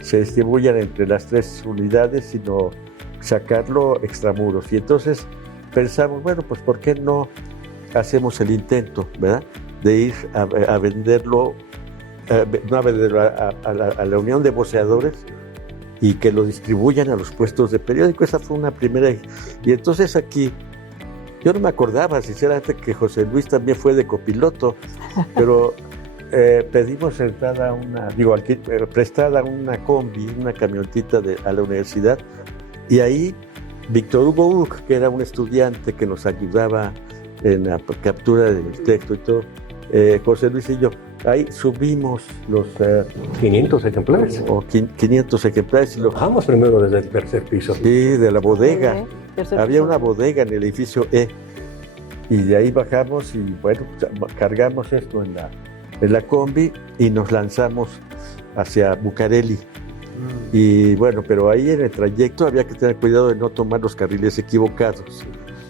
se distribuyan entre las 3 unidades, sino sacarlo extramuros. Y entonces pensamos, bueno, pues ¿por qué no hacemos el intento, ¿verdad? De ir a venderlo, no a venderlo, a la Unión de Voceadores y que lo distribuyan a los puestos de periódico. Esa fue una primera. Y entonces aquí, yo no me acordaba, sinceramente, que José Luis también fue de copiloto, pero pedimos prestada una combi, una camionetita a la universidad, y ahí Víctor Hugo Uc, que era un estudiante que nos ayudaba en la captura del texto y todo, José Luis y yo, ahí subimos los 500 ejemplares. 500 ejemplares y lo Bajamos primero desde el tercer piso. Sí, de la bodega. Había una bodega en el edificio E. Y de ahí bajamos y bueno, cargamos esto en la combi y nos lanzamos hacia Bucareli. Y bueno, pero ahí en el trayecto había que tener cuidado de no tomar los carriles equivocados.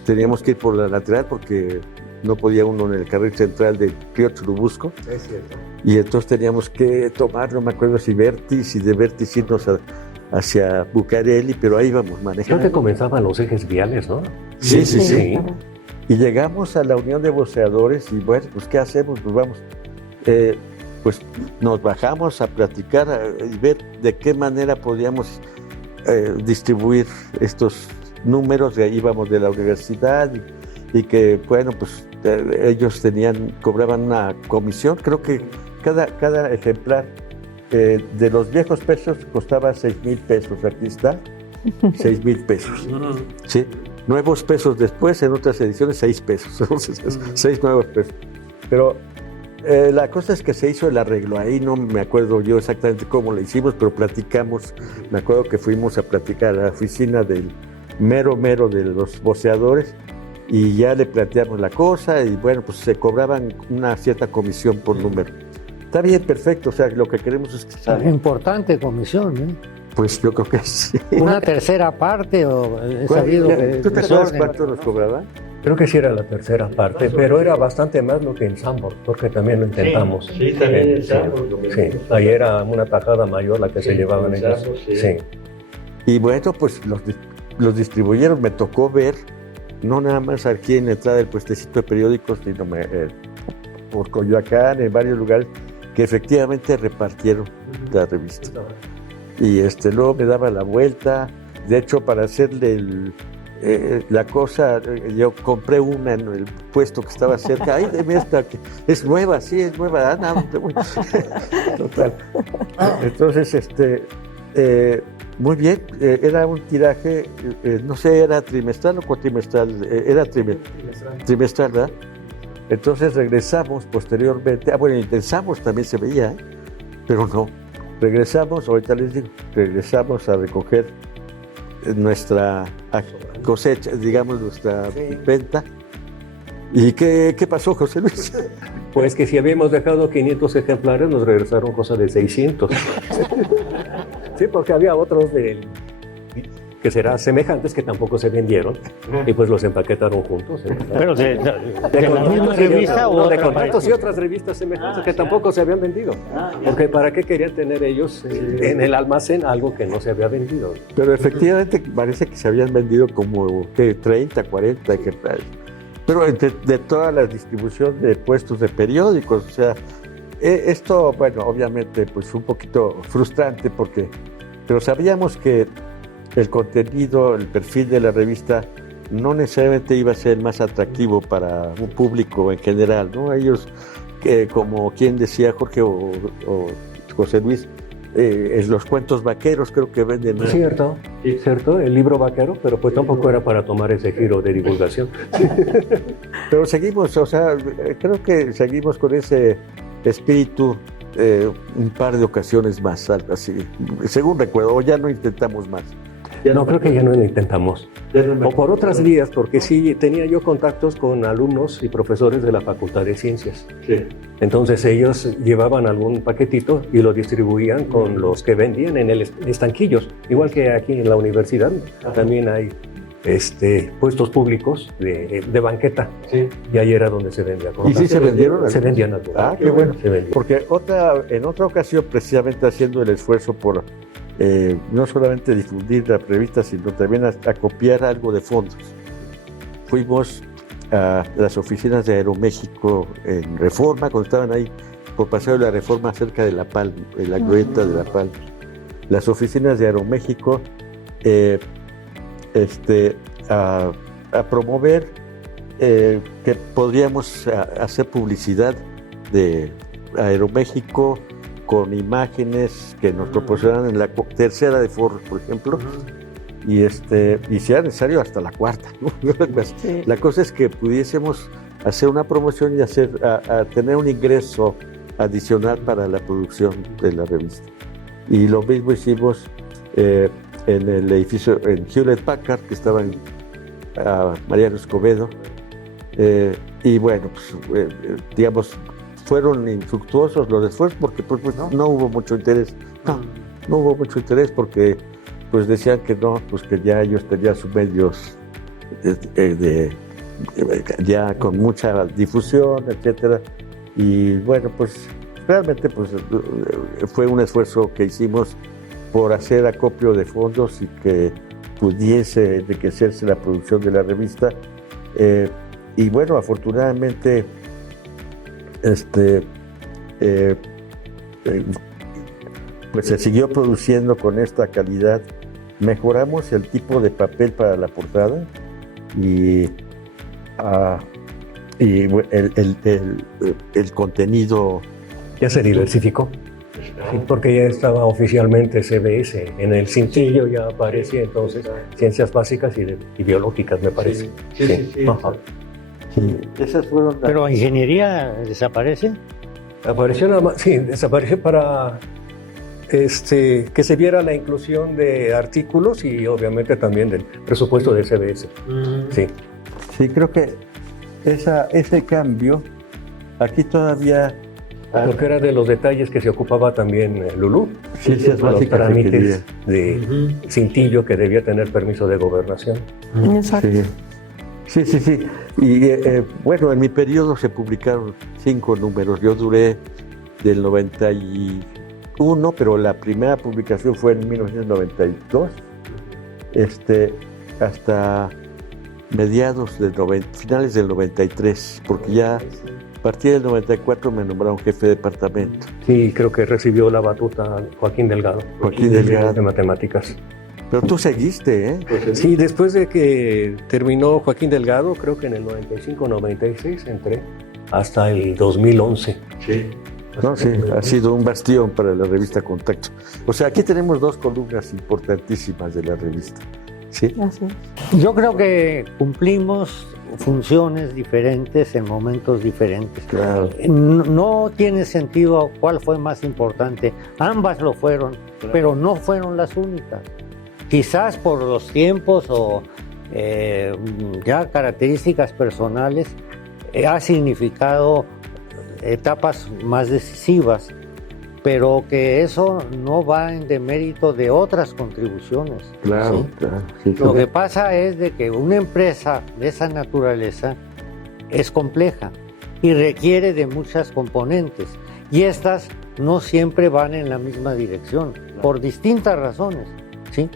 Teníamos que ir por la lateral porque no podía uno en el carril central del Río Churubusco. Es cierto. Y entonces teníamos que tomar, no me acuerdo si Vértiz y de Vértiz irnos hacia Bucareli, pero ahí íbamos manejando. Creo que comenzaban los ejes viales, ¿no? Sí. Y llegamos a la Unión de Voceadores y bueno, pues ¿qué hacemos? Pues vamos, pues nos bajamos a platicar y ver de qué manera podíamos distribuir estos números. De ahí íbamos de la universidad y que bueno, pues ellos cobraban una comisión. Creo que cada ejemplar de los viejos pesos costaba 6,000 pesos. Aquí está, 6,000 pesos. Sí. Nuevos pesos después, en otras ediciones 6 pesos, entonces 6 nuevos pesos. Pero la cosa es que se hizo el arreglo, ahí no me acuerdo yo exactamente cómo lo hicimos, pero platicamos, me acuerdo que fuimos a platicar a la oficina del mero de los voceadores y ya le planteamos la cosa y bueno, pues se cobraban una cierta comisión por número. Está bien, perfecto, o sea, lo que queremos es que salga. Importante comisión, ¿eh? Pues yo creo que sí. ¿Una tercera parte o he sabido que ¿Tú te acuerdas cuánto nos cobraba? Creo que sí era la tercera parte, pero era bastante más lo que en Sambor, porque también lo intentamos. Sí, también en Sambor. Sí, ahí era una tajada mayor la que se llevaban ellos. Sí. Y bueno, pues los distribuyeron. Me tocó ver, no nada más aquí en la entrada del puestecito de periódicos, sino por Coyoacán, en varios lugares, que efectivamente repartieron la revista. Y luego me daba la vuelta. De hecho, para hacerle la cosa, yo compré una en el puesto que estaba cerca. Ay, deme esta, que es nueva, sí, es nueva. Total. Entonces, muy bien, era un tiraje, no sé, era trimestral o cuatrimestral, era trimestral, ¿verdad? Entonces regresamos posteriormente, intensamos también se veía, pero no. Regresamos, ahorita les digo, regresamos a recoger nuestra cosecha, digamos, nuestra venta. ¿Y qué pasó, José Luis? Pues que si habíamos dejado 500 ejemplares, nos regresaron cosas de 600. Sí, porque había otros que serán semejantes que tampoco se vendieron y pues los empaquetaron juntos. Pero de la misma revista o de contactos y otras revistas semejantes que tampoco se habían vendido. Porque ¿para qué querían tener ellos en el almacén algo que no se había vendido? Pero efectivamente parece que se habían vendido como 30, 40 ejemplares. Pero de toda la distribución de puestos de periódicos, o sea, esto, bueno, obviamente pues un poquito frustrante porque pero sabíamos que el contenido, el perfil de la revista no necesariamente iba a ser más atractivo para un público en general, ¿no? Ellos, como quien decía Jorge o José Luis, los cuentos vaqueros creo que venden, ¿no? Cierto, cierto, el libro vaquero, pero pues tampoco era para tomar ese giro de divulgación. Pero seguimos, o sea, creo que seguimos con ese espíritu un par de ocasiones más, algo así, según recuerdo, o ya no intentamos más. No, creo que ya no lo intentamos. O por otras vías, porque sí tenía yo contactos con alumnos y profesores de la Facultad de Ciencias. Sí. Entonces ellos llevaban algún paquetito y lo distribuían con los que vendían en estanquillos. Igual que aquí en la universidad también hay puestos públicos de banqueta. Sí. Y ahí era donde se vendía. ¿Y sí se vendieron? Se vendían a todos. Ah, qué bueno. Se vendían. Porque en otra ocasión, precisamente haciendo el esfuerzo por no solamente difundir la revista, sino también a copiar algo de fondos, fuimos a las oficinas de Aeroméxico en Reforma, cuando estaban ahí por Paseo de la Reforma, cerca de La Palma, en la glorieta de La Palma. Las oficinas de Aeroméxico a promover que podríamos hacer publicidad de Aeroméxico con imágenes que nos proporcionaran en la tercera de Forros, por ejemplo, y si era necesario hasta la cuarta, ¿no? Sí. La cosa es que pudiésemos hacer una promoción y a tener un ingreso adicional para la producción de la revista. Y lo mismo hicimos en el edificio en Hewlett Packard, que estaba en Mariano Escobedo, y bueno, pues, digamos, fueron infructuosos los esfuerzos porque pues, no hubo mucho interés. No hubo mucho interés porque pues decían que no, pues que ya ellos tenían sus medios ya con mucha difusión, etcétera. Y bueno, pues realmente pues fue un esfuerzo que hicimos por hacer acopio de fondos y que pudiese enriquecerse la producción de la revista. Y bueno, afortunadamente pues se siguió produciendo con esta calidad. Mejoramos el tipo de papel para la portada y el contenido. Ya se diversificó, porque ya estaba oficialmente CBS. En el cintillo ya aparecía entonces Ciencias Básicas y Biológicas, me parece. Sí. Ajá. Esas fueron ¿Pero ingeniería desaparece? Apareció nada más, sí, desapareció para que se viera la inclusión de artículos y obviamente también del presupuesto de CBS. Sí, creo que ese cambio, aquí todavía. Porque era de los detalles que se ocupaba también Lulú. Ciencias los Básicas trámites de cintillo que debía tener permiso de gobernación. Exacto. Sí. Y bueno, en mi periodo se publicaron 5 números. Yo duré del 91, pero la primera publicación fue en 1992, hasta mediados finales del 93, porque ya a partir del 94 me nombraron jefe de departamento. Sí, creo que recibió la batuta Joaquín Delgado. De matemáticas. Pero tú seguiste, ¿eh? Sí, después de que terminó Joaquín Delgado, creo que en el 95-96 entré hasta el 2011. Sí. No, sí, ha sido un bastión para la revista Contacto. O sea, aquí tenemos 2 columnas importantísimas de la revista. Sí. Así es. Yo creo que cumplimos funciones diferentes en momentos diferentes. Claro. No tiene sentido cuál fue más importante. Ambas lo fueron, pero no fueron las únicas. Quizás por los tiempos o ya características personales ha significado etapas más decisivas, pero que eso no va en demérito de otras contribuciones. Claro, ¿sí? claro. Sí, Lo que pasa es de que una empresa de esa naturaleza es compleja y requiere de muchas componentes, y estas no siempre van en la misma dirección, por distintas razones, ¿sí?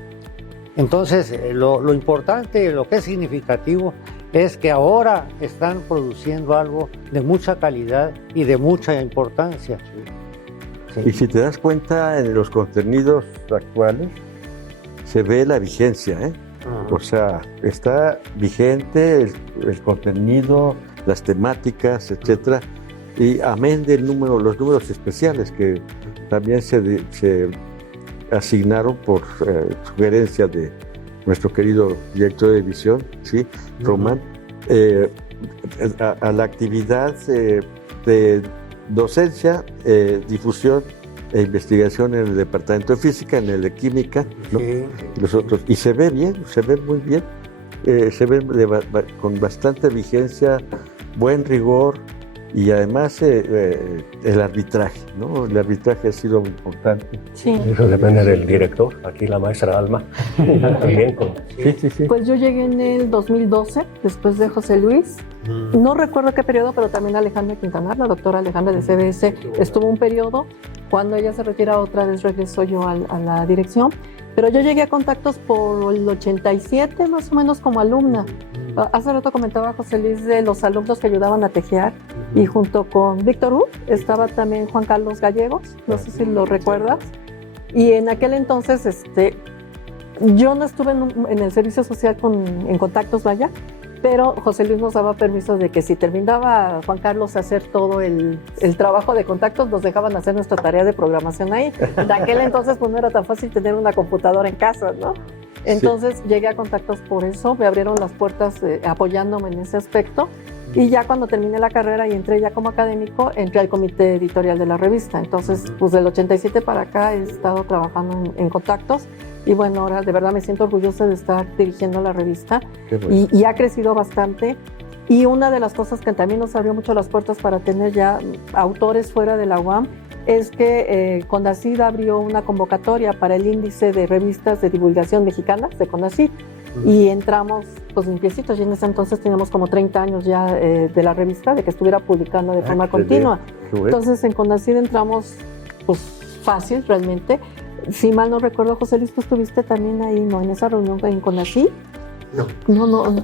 Entonces, lo importante, lo que es significativo, es que ahora están produciendo algo de mucha calidad y de mucha importancia. Sí. Y si te das cuenta, en los contenidos actuales se ve la vigencia, ¿eh? O sea, está vigente el contenido, las temáticas, etcétera, y amén del número, los números especiales que también se asignaron por sugerencia de nuestro querido director de edición, ¿sí? Román, a la actividad de docencia, difusión e investigación en el departamento de física, en el de química, ¿no? Sí. Los otros, y se ve bien, se ve muy bien, se ve con bastante vigencia, buen rigor y además el arbitraje, ¿no? El arbitraje ha sido importante. Sí. Eso depende del director, aquí la maestra Alma. También Sí. Pues yo llegué en el 2012, después de José Luis. No recuerdo qué periodo, pero también Alejandra Quintanar, la doctora Alejandra de CBS, estuvo un periodo. Cuando ella se retira otra vez regreso yo a la dirección. Pero yo llegué a Contactos por el 87, más o menos como alumna. Hace rato comentaba José Luis de los alumnos que ayudaban a tejear y junto con Víctor Hugo estaba también Juan Carlos Gallegos, no sé si lo recuerdas. Y en aquel entonces yo no estuve en el servicio social en Contactos, vaya, pero José Luis nos daba permiso de que si terminaba Juan Carlos a hacer todo el trabajo de Contactos, nos dejaban hacer nuestra tarea de programación ahí. De aquel entonces pues no era tan fácil tener una computadora en casa, ¿no? Entonces llegué a Contactos por eso, me abrieron las puertas apoyándome en ese aspecto. Y ya cuando terminé la carrera y entré ya como académico, entré al comité editorial de la revista. Entonces, pues del 87 para acá he estado trabajando en Contactos. Y bueno, ahora de verdad me siento orgullosa de estar dirigiendo la revista. Bueno. Y ha crecido bastante. Y una de las cosas que también nos abrió mucho las puertas para tener ya autores fuera de la UAM es que CONACYT abrió una convocatoria para el índice de revistas de divulgación mexicanas de CONACYT. Y entramos pues limpiecitos, y en ese entonces teníamos como 30 años ya de la revista, de que estuviera publicando de forma continua. Entonces en CONACYT entramos pues fácil realmente. Si mal no recuerdo, José Luis, tú estuviste también ahí, ¿no? En esa reunión en CONACYT. No,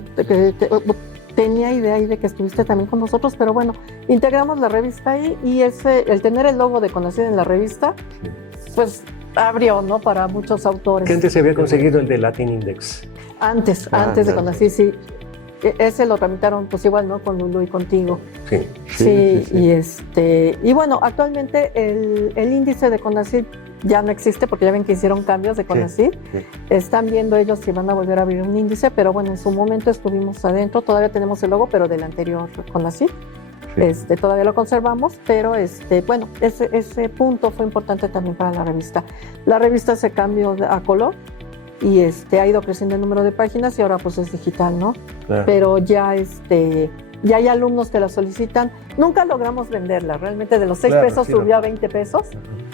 tenía idea ahí de que estuviste también con nosotros, pero bueno, integramos la revista ahí y el tener el logo de CONACYT en la revista, pues abrió, ¿no? Para muchos autores. que antes se había conseguido el de Latin Index. Antes de CONACYT, sí. Ese lo tramitaron, pues igual, ¿no? Con Lulu y contigo. Sí. Y bueno, actualmente el índice de CONACYT ya no existe porque ya ven que hicieron cambios de CONACYT. Sí. Están viendo ellos si van a volver a abrir un índice, pero bueno, en su momento estuvimos adentro, todavía tenemos el logo, pero del anterior CONACYT. Todavía lo conservamos, pero bueno, ese punto fue importante también para la revista. La revista se cambió a color y ha ido creciendo el número de páginas y ahora pues es digital, ¿no? Claro. Pero ya ya hay alumnos que la solicitan. Nunca logramos venderla, realmente de los 6 pesos subió a 20 pesos,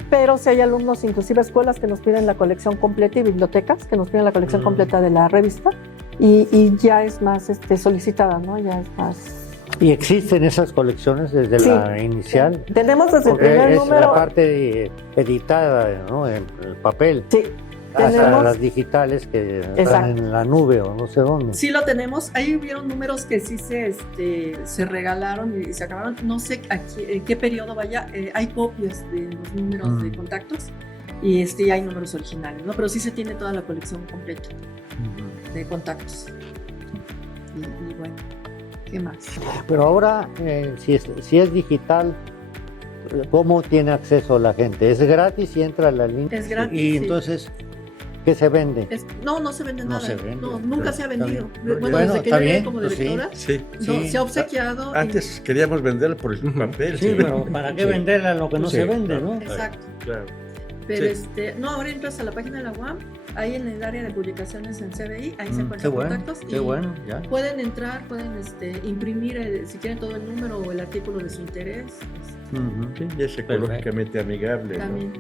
pero sí hay alumnos, inclusive escuelas que nos piden la colección completa y bibliotecas que nos piden la colección completa de la revista y ya es más solicitada, ¿no? Ya es más... ¿Y existen esas colecciones desde la inicial? Tenemos desde el Porque primer es número. la parte editada, ¿no? En el papel. Sí, Hasta tenemos. las digitales que están Exacto. en la nube o no sé dónde. Sí lo tenemos. Ahí hubieron números que sí se regalaron y se acabaron. No sé en qué periodo vaya. Hay copias de los números de contactos y hay números originales, ¿no? Pero sí se tiene toda la colección completa de contactos. Y bueno, ¿qué más? Pero ahora, si es digital, ¿cómo tiene acceso la gente? ¿Es gratis y entra a la línea? Es gratis, Y sí. entonces, ¿qué se vende? No se vende No nada. se vende. No, nunca se ha Está vendido. bien. Bueno, desde que está yo llegué bien, como pues sí. directora, Sí. se ha obsequiado. Antes queríamos venderlo por el papel. Sí, pero ¿para qué venderla lo que no Sí, se vende, claro. no? Exacto. Claro. Pero Sí. no, ahora entras a la página de la UAM, ahí en el área de publicaciones en CBI, ahí se Qué encuentran bueno, contactos qué bueno, ya. pueden entrar, pueden imprimir si quieren todo el número o el artículo de su interés. Sí, y es ecológicamente amigable, ¿no? También.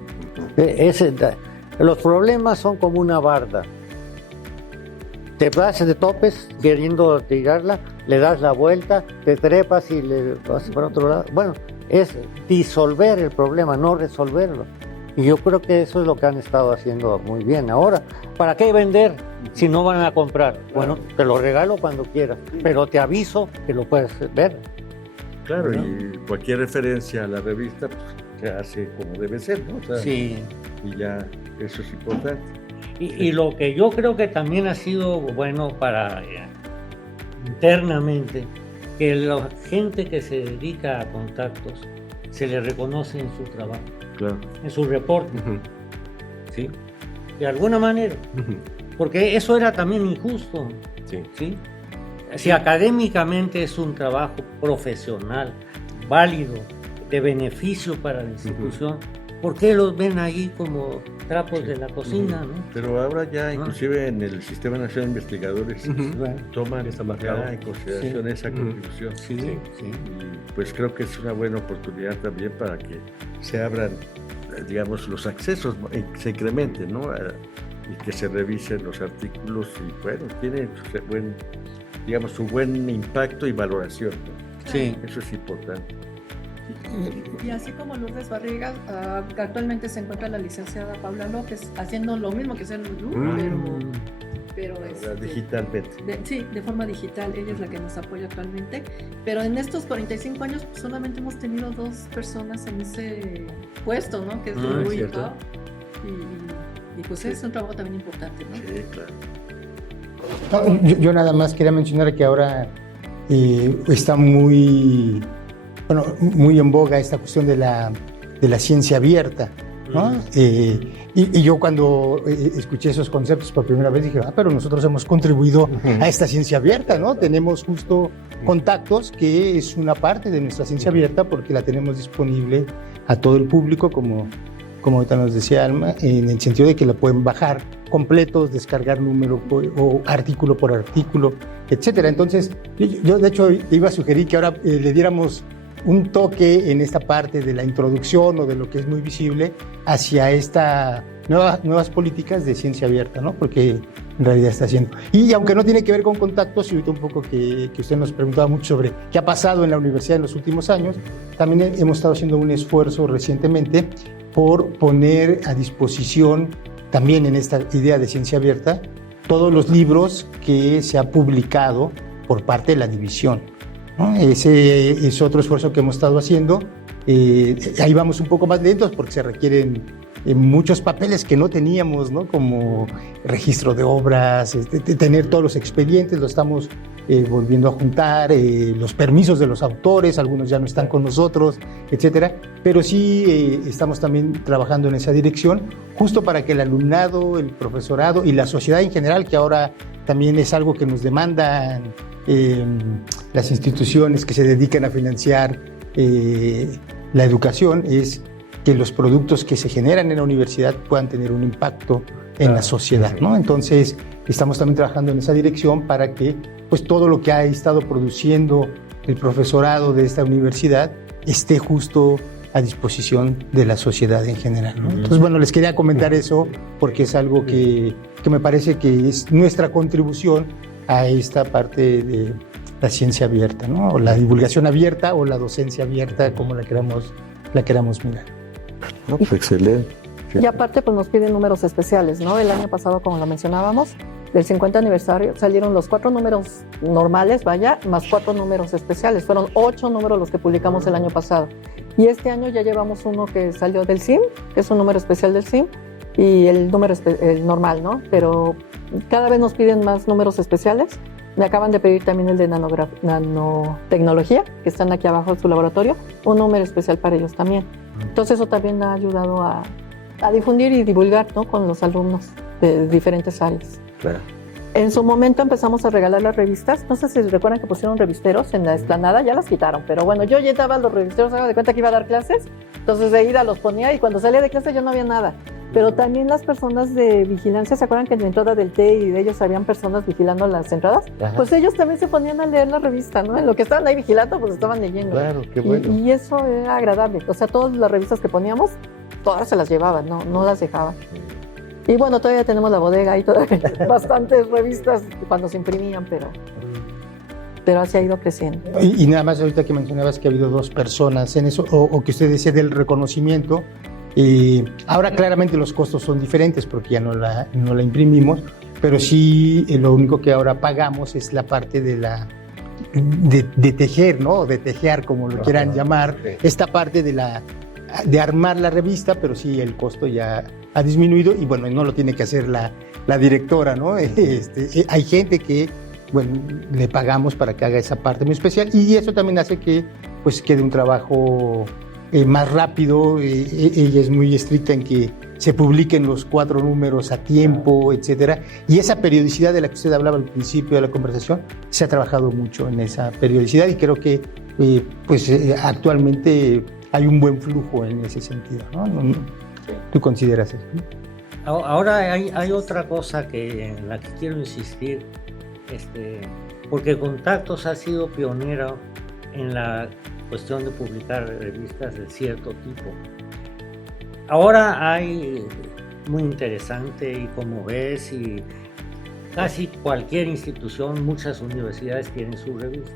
Los problemas son como una barda. Te vas de topes queriendo tirarla, le das la vuelta, te trepas y le vas para otro lado. Bueno, es disolver el problema, no resolverlo. Y yo creo que eso es lo que han estado haciendo muy bien. Ahora, ¿para qué vender si no van a comprar? Bueno, te lo regalo cuando quieras, pero te aviso que lo puedes ver. Claro, ¿no? y cualquier referencia a la revista, pues, se hace como debe ser, ¿no? O sea, Sí. y ya eso es importante. Y lo que yo creo que también ha sido bueno para internamente, que la gente que se dedica a contactos se le reconoce en su trabajo, Claro. en su reporte, Ujú, ¿sí? De alguna manera, ujú, porque eso era también injusto, sí. ¿sí? Si académicamente es un trabajo profesional, válido, de beneficio para la institución, ¿por qué los ven ahí como trapos de la cocina, no? Pero ahora ya inclusive en el Sistema Nacional de Investigadores Ujú. Bueno, toman Está marcado. ya en consideración esa Ujú. contribución. sí, Sí. sí. Y pues creo que es una buena oportunidad también para que se abran, digamos, los accesos, se incrementen, ¿no? Y que se revisen los artículos y bueno, tiene su buen impacto y valoración, ¿no? Sí. Eso es importante. Y así como Lourdes Barriga, actualmente se encuentra la licenciada Paula López haciendo lo mismo que hace Lulú, pero Ahora, digitalmente. sí, de forma digital. Ella es la que nos apoya actualmente. Pero en estos 45 años pues, solamente hemos tenido 2 personas en ese puesto, ¿no? Que es Lulú y cierto. Pau. Y pues es un trabajo también importante, ¿no? Sí, claro. No, yo nada más quería mencionar que ahora está muy en boga esta cuestión de la ciencia abierta, ¿no? Y yo cuando escuché esos conceptos por primera vez dije, pero nosotros hemos contribuido a esta ciencia abierta, ¿no? Tenemos justo contactos que es una parte de nuestra ciencia abierta porque la tenemos disponible a todo el público, como ahorita nos decía Alma, en el sentido de que la pueden bajar completos, descargar número o artículo por artículo, etcétera. Entonces, yo de hecho iba a sugerir que ahora le diéramos un toque en esta parte de la introducción o de lo que es muy visible hacia estas nuevas políticas de ciencia abierta, ¿no? Porque en realidad está haciendo. Y aunque no tiene que ver con contactos, y ahorita un poco que usted nos preguntaba mucho sobre qué ha pasado en la universidad en los últimos años, también hemos estado haciendo un esfuerzo recientemente por poner a disposición, también en esta idea de ciencia abierta, todos los libros que se ha publicado por parte de la división, ¿no? Ese es otro esfuerzo que hemos estado haciendo. Ahí vamos un poco más lentos porque se requieren muchos papeles que no teníamos, ¿no? Como registro de obras, tener todos los expedientes, lo estamos volviendo a juntar, los permisos de los autores, algunos ya no están con nosotros, etcétera. Pero sí estamos también trabajando en esa dirección, justo para que el alumnado, el profesorado y la sociedad en general, que ahora también es algo que nos demandan las instituciones que se dedican a financiar la educación, es que los productos que se generan en la universidad puedan tener un impacto en la sociedad, ¿no? Entonces, estamos también trabajando en esa dirección para que pues, todo lo que ha estado produciendo el profesorado de esta universidad esté justo a disposición de la sociedad en general, ¿no? Entonces, bueno, les quería comentar eso porque es algo que me parece que es nuestra contribución a esta parte de la ciencia abierta, ¿no? O la divulgación abierta o la docencia abierta, como la queramos mirar. No, pues excelente. Y aparte, pues nos piden números especiales, ¿no? El año pasado, como lo mencionábamos, del 50 aniversario salieron los 4 números normales, más 4 números especiales. Fueron 8 números los que publicamos el año pasado. Y este año ya llevamos uno que salió del CIM, que es un número especial del CIM, y el número el normal, ¿no? Pero cada vez nos piden más números especiales. Me acaban de pedir también el de nanotecnología, que están aquí abajo en su laboratorio, un número especial para ellos también. Entonces eso también ha ayudado a difundir y divulgar, ¿no? Con los alumnos de diferentes áreas. Claro. En su momento empezamos a regalar las revistas. No sé si recuerdan que pusieron revisteros en la explanada, ya las quitaron, pero bueno, yo llevaba los revisteros, hago de cuenta que iba a dar clases, entonces de ida los ponía y cuando salía de clase yo no había nada. Pero también las personas de vigilancia, ¿se acuerdan que en la entrada del TEI y de ellos habían personas vigilando las entradas? Ajá. Pues ellos también se ponían a leer la revista, ¿no? En lo que estaban ahí vigilando, pues estaban leyendo. Claro, qué bueno. Y eso era agradable. O sea, todas las revistas que poníamos, todas se las llevaban, no las dejaban. Y bueno, todavía tenemos la bodega y todavía bastantes revistas cuando se imprimían, pero así ha ido creciendo. Y nada más ahorita que mencionabas que ha habido 2 personas en eso, o que usted decía del reconocimiento, ahora claramente los costos son diferentes porque ya no la imprimimos, pero sí lo único que ahora pagamos es la parte de tejer, ¿no? De tejer, como lo quieran llamar, esta parte de la de armar la revista, pero sí el costo ya ha disminuido y bueno, no lo tiene que hacer la directora, ¿no? Hay gente que, bueno, le pagamos para que haga esa parte muy especial y eso también hace que pues quede un trabajo más rápido. Ella es muy estricta en que se publiquen los 4 números a tiempo, etcétera. Y esa periodicidad de la que usted hablaba al principio de la conversación, se ha trabajado mucho en esa periodicidad y creo que actualmente hay un buen flujo en ese sentido, ¿no? ¿Tú consideras eso? Ahora hay otra cosa en la que quiero insistir, porque Contactos ha sido pionero en la cuestión de publicar revistas de cierto tipo. Ahora hay muy interesante y como ves, y casi cualquier institución, muchas universidades tienen su revista.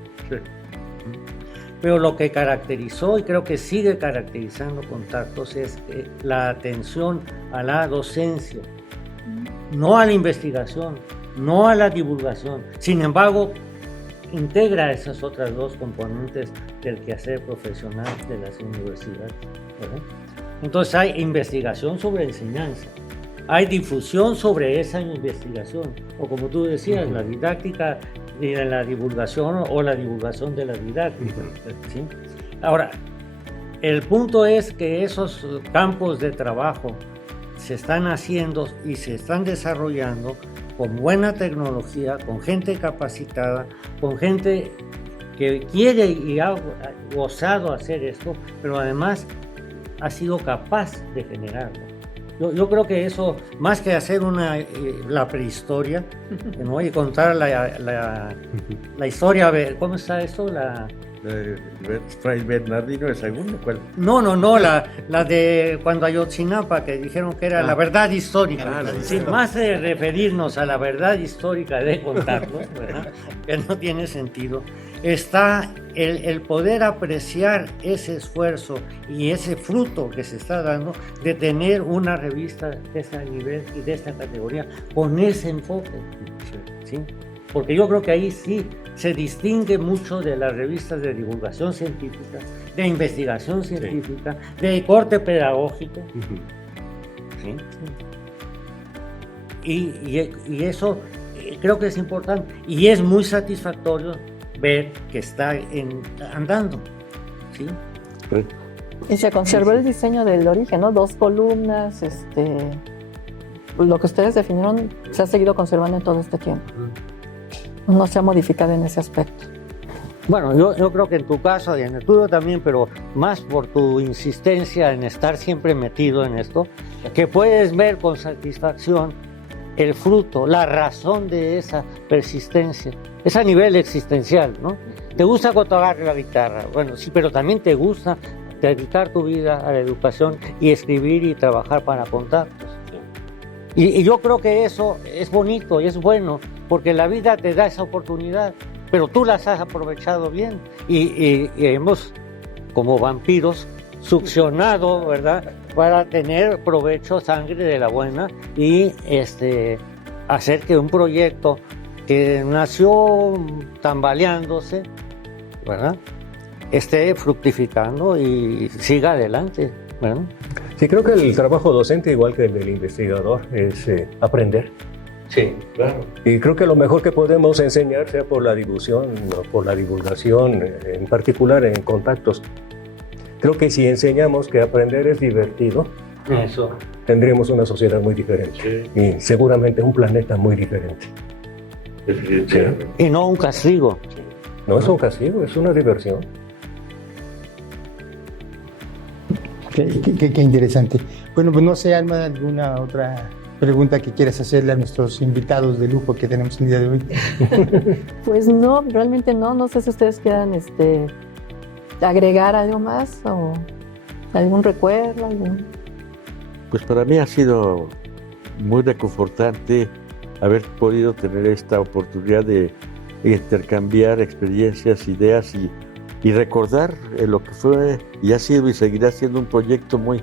Pero lo que caracterizó y creo que sigue caracterizando Contactos es la atención a la docencia, no a la investigación, no a la divulgación. Sin embargo, integra esas otras dos componentes del quehacer profesional de las universidades, ¿verdad? Entonces hay investigación sobre enseñanza, hay difusión sobre esa investigación, o como tú decías, la didáctica de la divulgación o la divulgación de la didáctica, ¿sí? Ahora, el punto es que esos campos de trabajo se están haciendo y se están desarrollando con buena tecnología, con gente capacitada, con gente que quiere y ha gozado hacer esto, pero además ha sido capaz de generarlo. Yo creo que eso, más que hacer la prehistoria, ¿no? Y contar la historia, ¿cómo está esto? Fray Bernardino II, ¿cuál? No, la de cuando Ayotzinapa, que dijeron que era la verdad histórica. Sí, más de referirnos a la verdad histórica de contarlo, ¿verdad? Que no tiene sentido. Está el poder apreciar ese esfuerzo y ese fruto que se está dando de tener una revista de ese nivel y de esta categoría con ese enfoque, ¿sí? Porque yo creo que ahí sí se distingue mucho de las revistas de divulgación científica, de investigación científica, de corte pedagógico, ¿sí? Y eso creo que es importante y es muy satisfactorio ver que está andando, ¿sí? Y se conservó el diseño del origen, ¿no? 2 columnas, lo que ustedes definieron se ha seguido conservando en todo este tiempo. No se ha modificado en ese aspecto. Bueno, yo creo que en tu caso y en el tuyo también, pero más por tu insistencia en estar siempre metido en esto, que puedes ver con satisfacción el fruto, la razón de esa persistencia. Es a nivel existencial, ¿no? Te gusta tocar la guitarra, bueno, sí, pero también te gusta dedicar tu vida a la educación y escribir y trabajar para Contactos. Y yo creo que eso es bonito y es bueno, porque la vida te da esa oportunidad, pero tú las has aprovechado bien y hemos, como vampiros, succionado, ¿verdad?, para tener provecho, sangre de la buena y hacer que un proyecto que nació tambaleándose, ¿verdad?, esté fructificando y siga adelante, ¿verdad? Sí, creo que el trabajo docente, igual que el del investigador, es aprender. Sí, claro. Y creo que lo mejor que podemos enseñar, sea por la difusión o por la divulgación, en particular en Contactos, creo que si enseñamos que aprender es divertido, Eso. tendríamos una sociedad muy diferente y seguramente un planeta muy diferente. Y no un castigo. No es un castigo, es una diversión. Qué interesante. Bueno, pues no sé, Alma, alguna otra pregunta que quieras hacerle a nuestros invitados de lujo que tenemos el día de hoy. Pues no, realmente no. No sé si ustedes quieran agregar algo más o algún recuerdo. Pues para mí ha sido muy reconfortante haber podido tener esta oportunidad de intercambiar experiencias, ideas y recordar lo que fue y ha sido y seguirá siendo un proyecto muy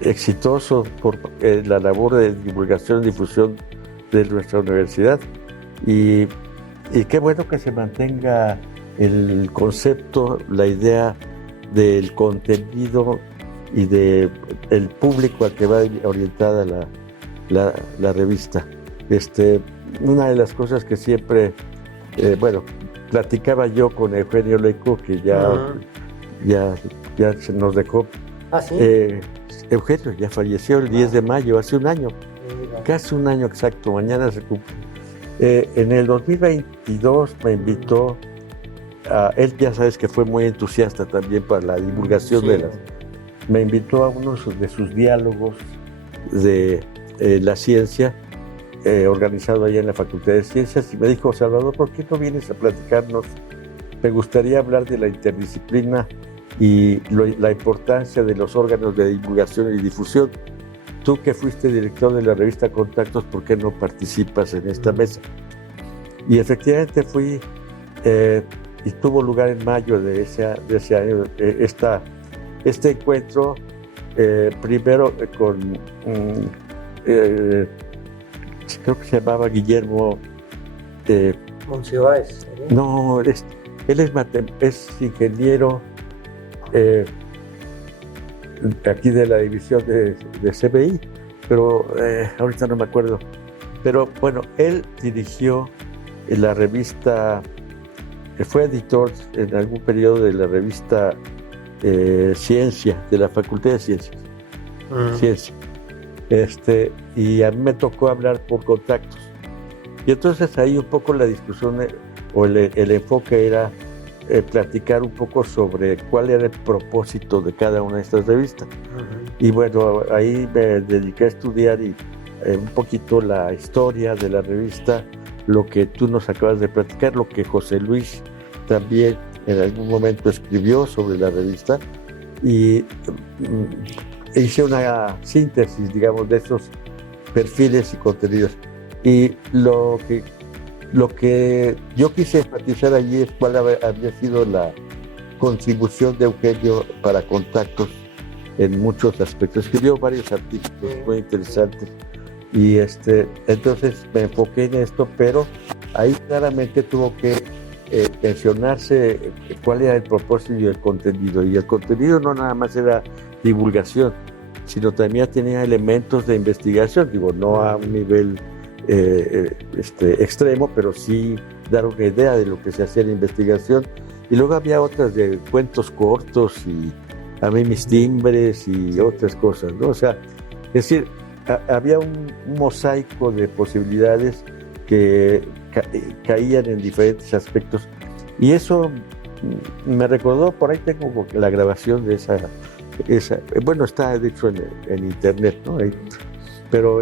exitoso por la labor de divulgación y difusión de nuestra universidad. Y qué bueno que se mantenga el concepto, la idea del contenido y del público al que va orientada la revista. Una de las cosas que siempre, platicaba yo con Eugenio Leico, que ya se nos dejó. ¿Ah, sí? Eugenio ya falleció el 10 de mayo, hace un año, casi un año exacto, mañana se cumple. En el 2022 me invitó él, ya sabes que fue muy entusiasta también para la divulgación me invitó a uno de sus diálogos de la ciencia, organizado allá en la Facultad de Ciencias, y me dijo: Salvador, ¿por qué no vienes a platicarnos? Me gustaría hablar de la interdisciplina y la importancia de los órganos de divulgación y difusión. Tú que fuiste director de la revista Contactos, ¿por qué no participas en esta mesa? Y efectivamente fui, y tuvo lugar en mayo de ese año este encuentro, primero con, creo que se llamaba Guillermo Monsiváis. No, él es ingeniero aquí de la división de CBI, pero ahorita no me acuerdo. Pero bueno, él dirigió la revista, fue editor en algún periodo de la revista Ciencia, de la Facultad de Ciencias. Ciencia. Y a mí me tocó hablar por Contactos. Y entonces ahí un poco la discusión o el enfoque era platicar un poco sobre cuál era el propósito de cada una de estas revistas. Y bueno, ahí me dediqué a estudiar un poquito la historia de la revista, lo que tú nos acabas de platicar, lo que José Luis también en algún momento escribió sobre la revista, y hice una síntesis, digamos, de esos perfiles y contenidos. Y lo que yo quise enfatizar allí es cuál había sido la contribución de Eugenio para Contactos en muchos aspectos. Escribió varios artículos muy interesantes y entonces me enfoqué en esto, pero ahí claramente tuvo que mencionarse cuál era el propósito y el contenido. Y el contenido no nada más era divulgación, sino también tenía elementos de investigación, digo, no a un nivel extremo, pero sí dar una idea de lo que se hacía en investigación. Y luego había otras de cuentos cortos y a mí mis timbres y otras cosas, ¿no? O sea, es decir, había un mosaico de posibilidades que caían en diferentes aspectos, y eso me recordó, por ahí tengo la grabación de esa bueno, está de hecho en internet, ¿no? Pero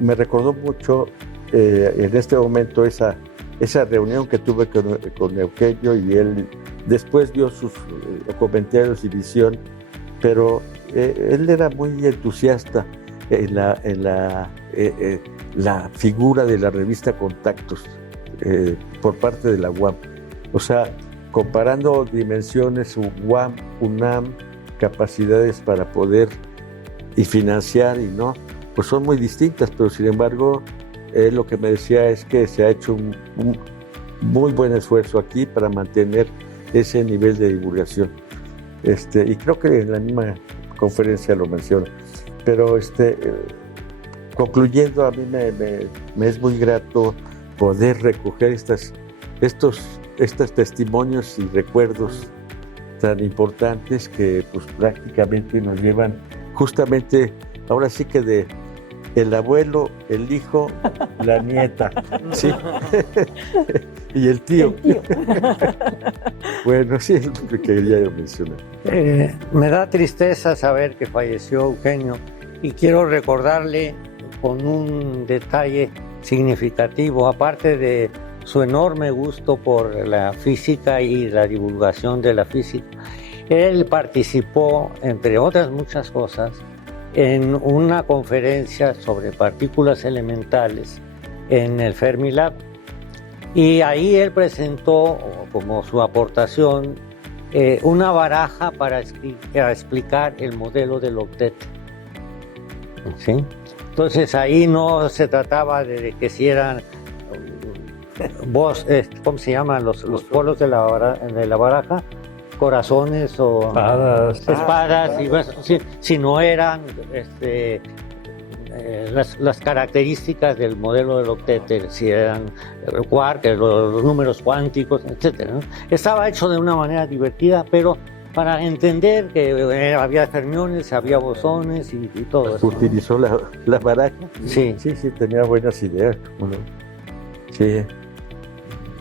me recordó mucho en este momento esa reunión que tuve con Eugenio, y él después dio sus comentarios y visión, pero él era muy entusiasta en la figura de la revista Contactos por parte de la UAM. O sea, comparando dimensiones UAM, UNAM, capacidades para poder y financiar y no, pues son muy distintas, pero sin embargo, lo que me decía es que se ha hecho un muy buen esfuerzo aquí para mantener ese nivel de divulgación. Y creo que en la misma conferencia lo menciona. Pero concluyendo, a mí me es muy grato poder recoger estos testimonios y recuerdos tan importantes que pues prácticamente nos llevan justamente, ahora sí que de el abuelo, el hijo, la nieta, ¿sí? Y el tío. Bueno, sí, es lo que quería mencionar. Me da tristeza saber que falleció Eugenio, y quiero recordarle con un detalle significativo, aparte de su enorme gusto por la física y la divulgación de la física. Él participó, entre otras muchas cosas, en una conferencia sobre partículas elementales en el Fermilab, y ahí él presentó como su aportación una baraja para explicar el modelo del octet. ¿Sí? Entonces ahí no se trataba de que si eran ¿cómo se llaman los polos de la baraja? corazones o espadas, y bueno, si no eran las características del modelo del octeto, si eran quarks, los números cuánticos, etc. ¿no? Estaba hecho de una manera divertida, pero para entender que había fermiones, había bosones y todo eso. Utilizó la baraja. Sí. Sí, tenía buenas ideas. Bueno, sí.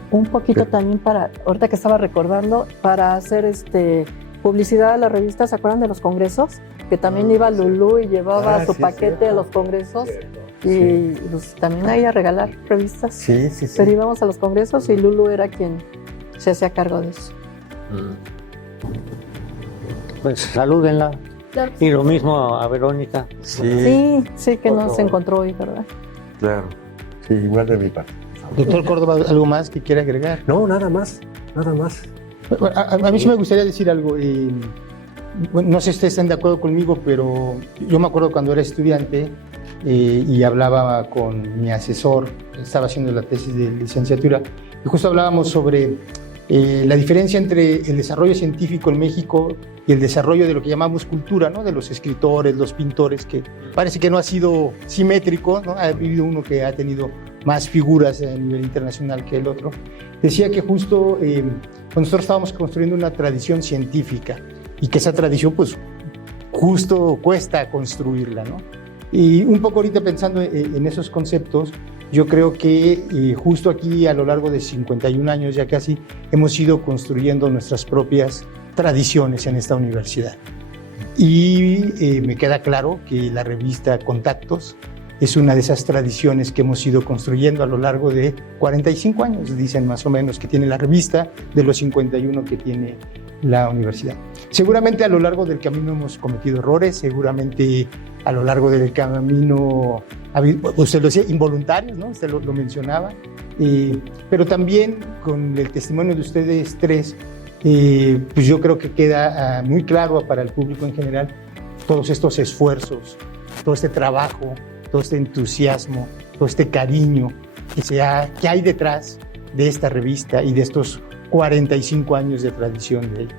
Un poquito también para, ahorita que estaba recordando, para hacer publicidad a la revista, ¿se acuerdan de los congresos? Que también iba Lulú y llevaba su paquete a los congresos y pues, también ahí a regalar revistas. Sí. Pero íbamos a los congresos y Lulú era quien se hacía cargo de eso. Pues salúdenla. Claro. Y lo mismo a Verónica. Sí, que no se encontró hoy, ¿verdad? Claro. Sí, igual de mi parte. Doctor Córdoba, ¿algo más que quiera agregar? No, nada más. A mí sí me gustaría decir algo. Bueno, no sé si ustedes están de acuerdo conmigo, pero yo me acuerdo cuando era estudiante y hablaba con mi asesor, estaba haciendo la tesis de licenciatura, y justo hablábamos sobre la diferencia entre el desarrollo científico en México y el desarrollo de lo que llamamos cultura, ¿no? De los escritores, los pintores, que parece que no ha sido simétrico, ¿no? Ha habido uno que ha tenido más figuras a nivel internacional que el otro. Decía que justo nosotros estábamos construyendo una tradición científica y que esa tradición pues justo cuesta construirla, ¿no? Y un poco ahorita pensando en esos conceptos, yo creo que justo aquí a lo largo de 51 años ya casi hemos ido construyendo nuestras propias tradiciones en esta universidad. Y me queda claro que la revista Contactos es una de esas tradiciones que hemos ido construyendo a lo largo de 45 años, dicen más o menos, que tiene la revista, de los 51 que tiene la universidad. Seguramente a lo largo del camino hemos cometido errores, seguramente a lo largo del camino, usted lo decía, involuntarios, ¿no? Usted lo mencionaba, pero también con el testimonio de ustedes tres, pues yo creo que queda muy claro para el público en general todos estos esfuerzos, todo este trabajo, todo este entusiasmo, todo este cariño que hay detrás de esta revista y de estos 45 años de tradición de ella.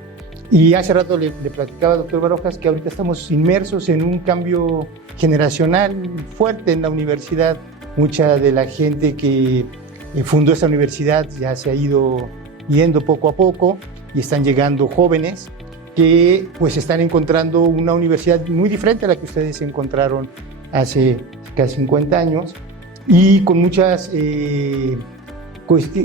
Y hace rato le platicaba al doctor Barojas que ahorita estamos inmersos en un cambio generacional fuerte en la universidad. Mucha de la gente que fundó esta universidad ya se ha ido yendo poco a poco y están llegando jóvenes que pues están encontrando una universidad muy diferente a la que ustedes encontraron hace casi 50 años y con muchas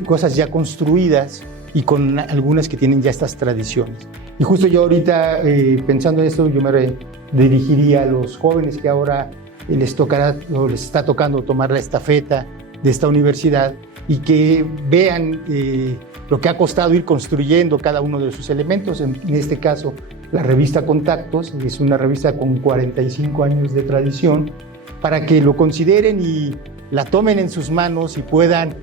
cosas ya construidas y con algunas que tienen ya estas tradiciones. Y justo yo ahorita, pensando en esto, yo me dirigiría a los jóvenes que ahora les tocará o les está tocando tomar la estafeta de esta universidad y que vean lo que ha costado ir construyendo cada uno de sus elementos. En este caso, la revista Contactos es una revista con 45 años de tradición, para que lo consideren y la tomen en sus manos y puedan,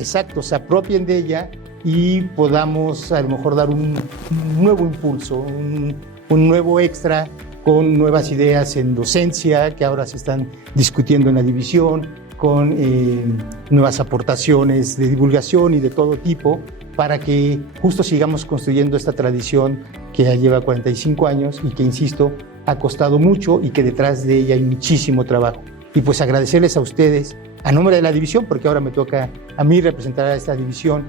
se apropien de ella y podamos a lo mejor dar un nuevo impulso, un nuevo extra con nuevas ideas en docencia que ahora se están discutiendo en la división, con nuevas aportaciones de divulgación y de todo tipo, para que justo sigamos construyendo esta tradición que ya lleva 45 años y que, insisto, ha costado mucho y que detrás de ella hay muchísimo trabajo. Y pues agradecerles a ustedes, a nombre de la división, porque ahora me toca a mí representar a esta división,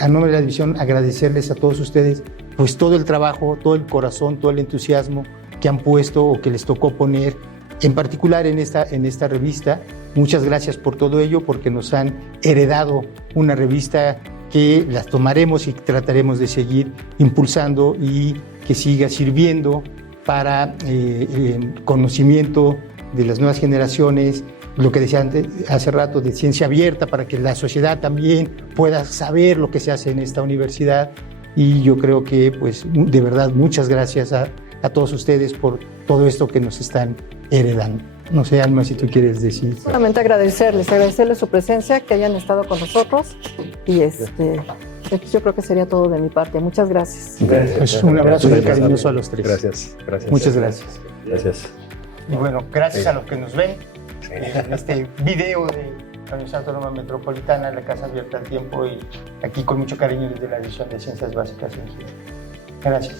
a nombre de la división agradecerles a todos ustedes pues todo el trabajo, todo el corazón, todo el entusiasmo que han puesto o que les tocó poner, en particular en esta revista. Muchas gracias por todo ello, porque nos han heredado una revista que las tomaremos y trataremos de seguir impulsando y que siga sirviendo para el conocimiento de las nuevas generaciones, lo que decía hace rato de ciencia abierta, para que la sociedad también pueda saber lo que se hace en esta universidad. Y yo creo que, pues, de verdad, muchas gracias a todos ustedes por todo esto que nos están heredando. No sé, Alma, si tú quieres decir. Solamente agradecerles su presencia, que hayan estado con nosotros y yo creo que sería todo de mi parte. Muchas gracias. Pues un abrazo muy cariñoso a los tres. Gracias. Muchas gracias. Gracias. Y bueno, gracias a los que nos ven en este video de la Universidad Autónoma Metropolitana, la Casa Abierta al Tiempo, y aquí con mucho cariño desde la División de Ciencias Básicas en Ingeniería. Gracias.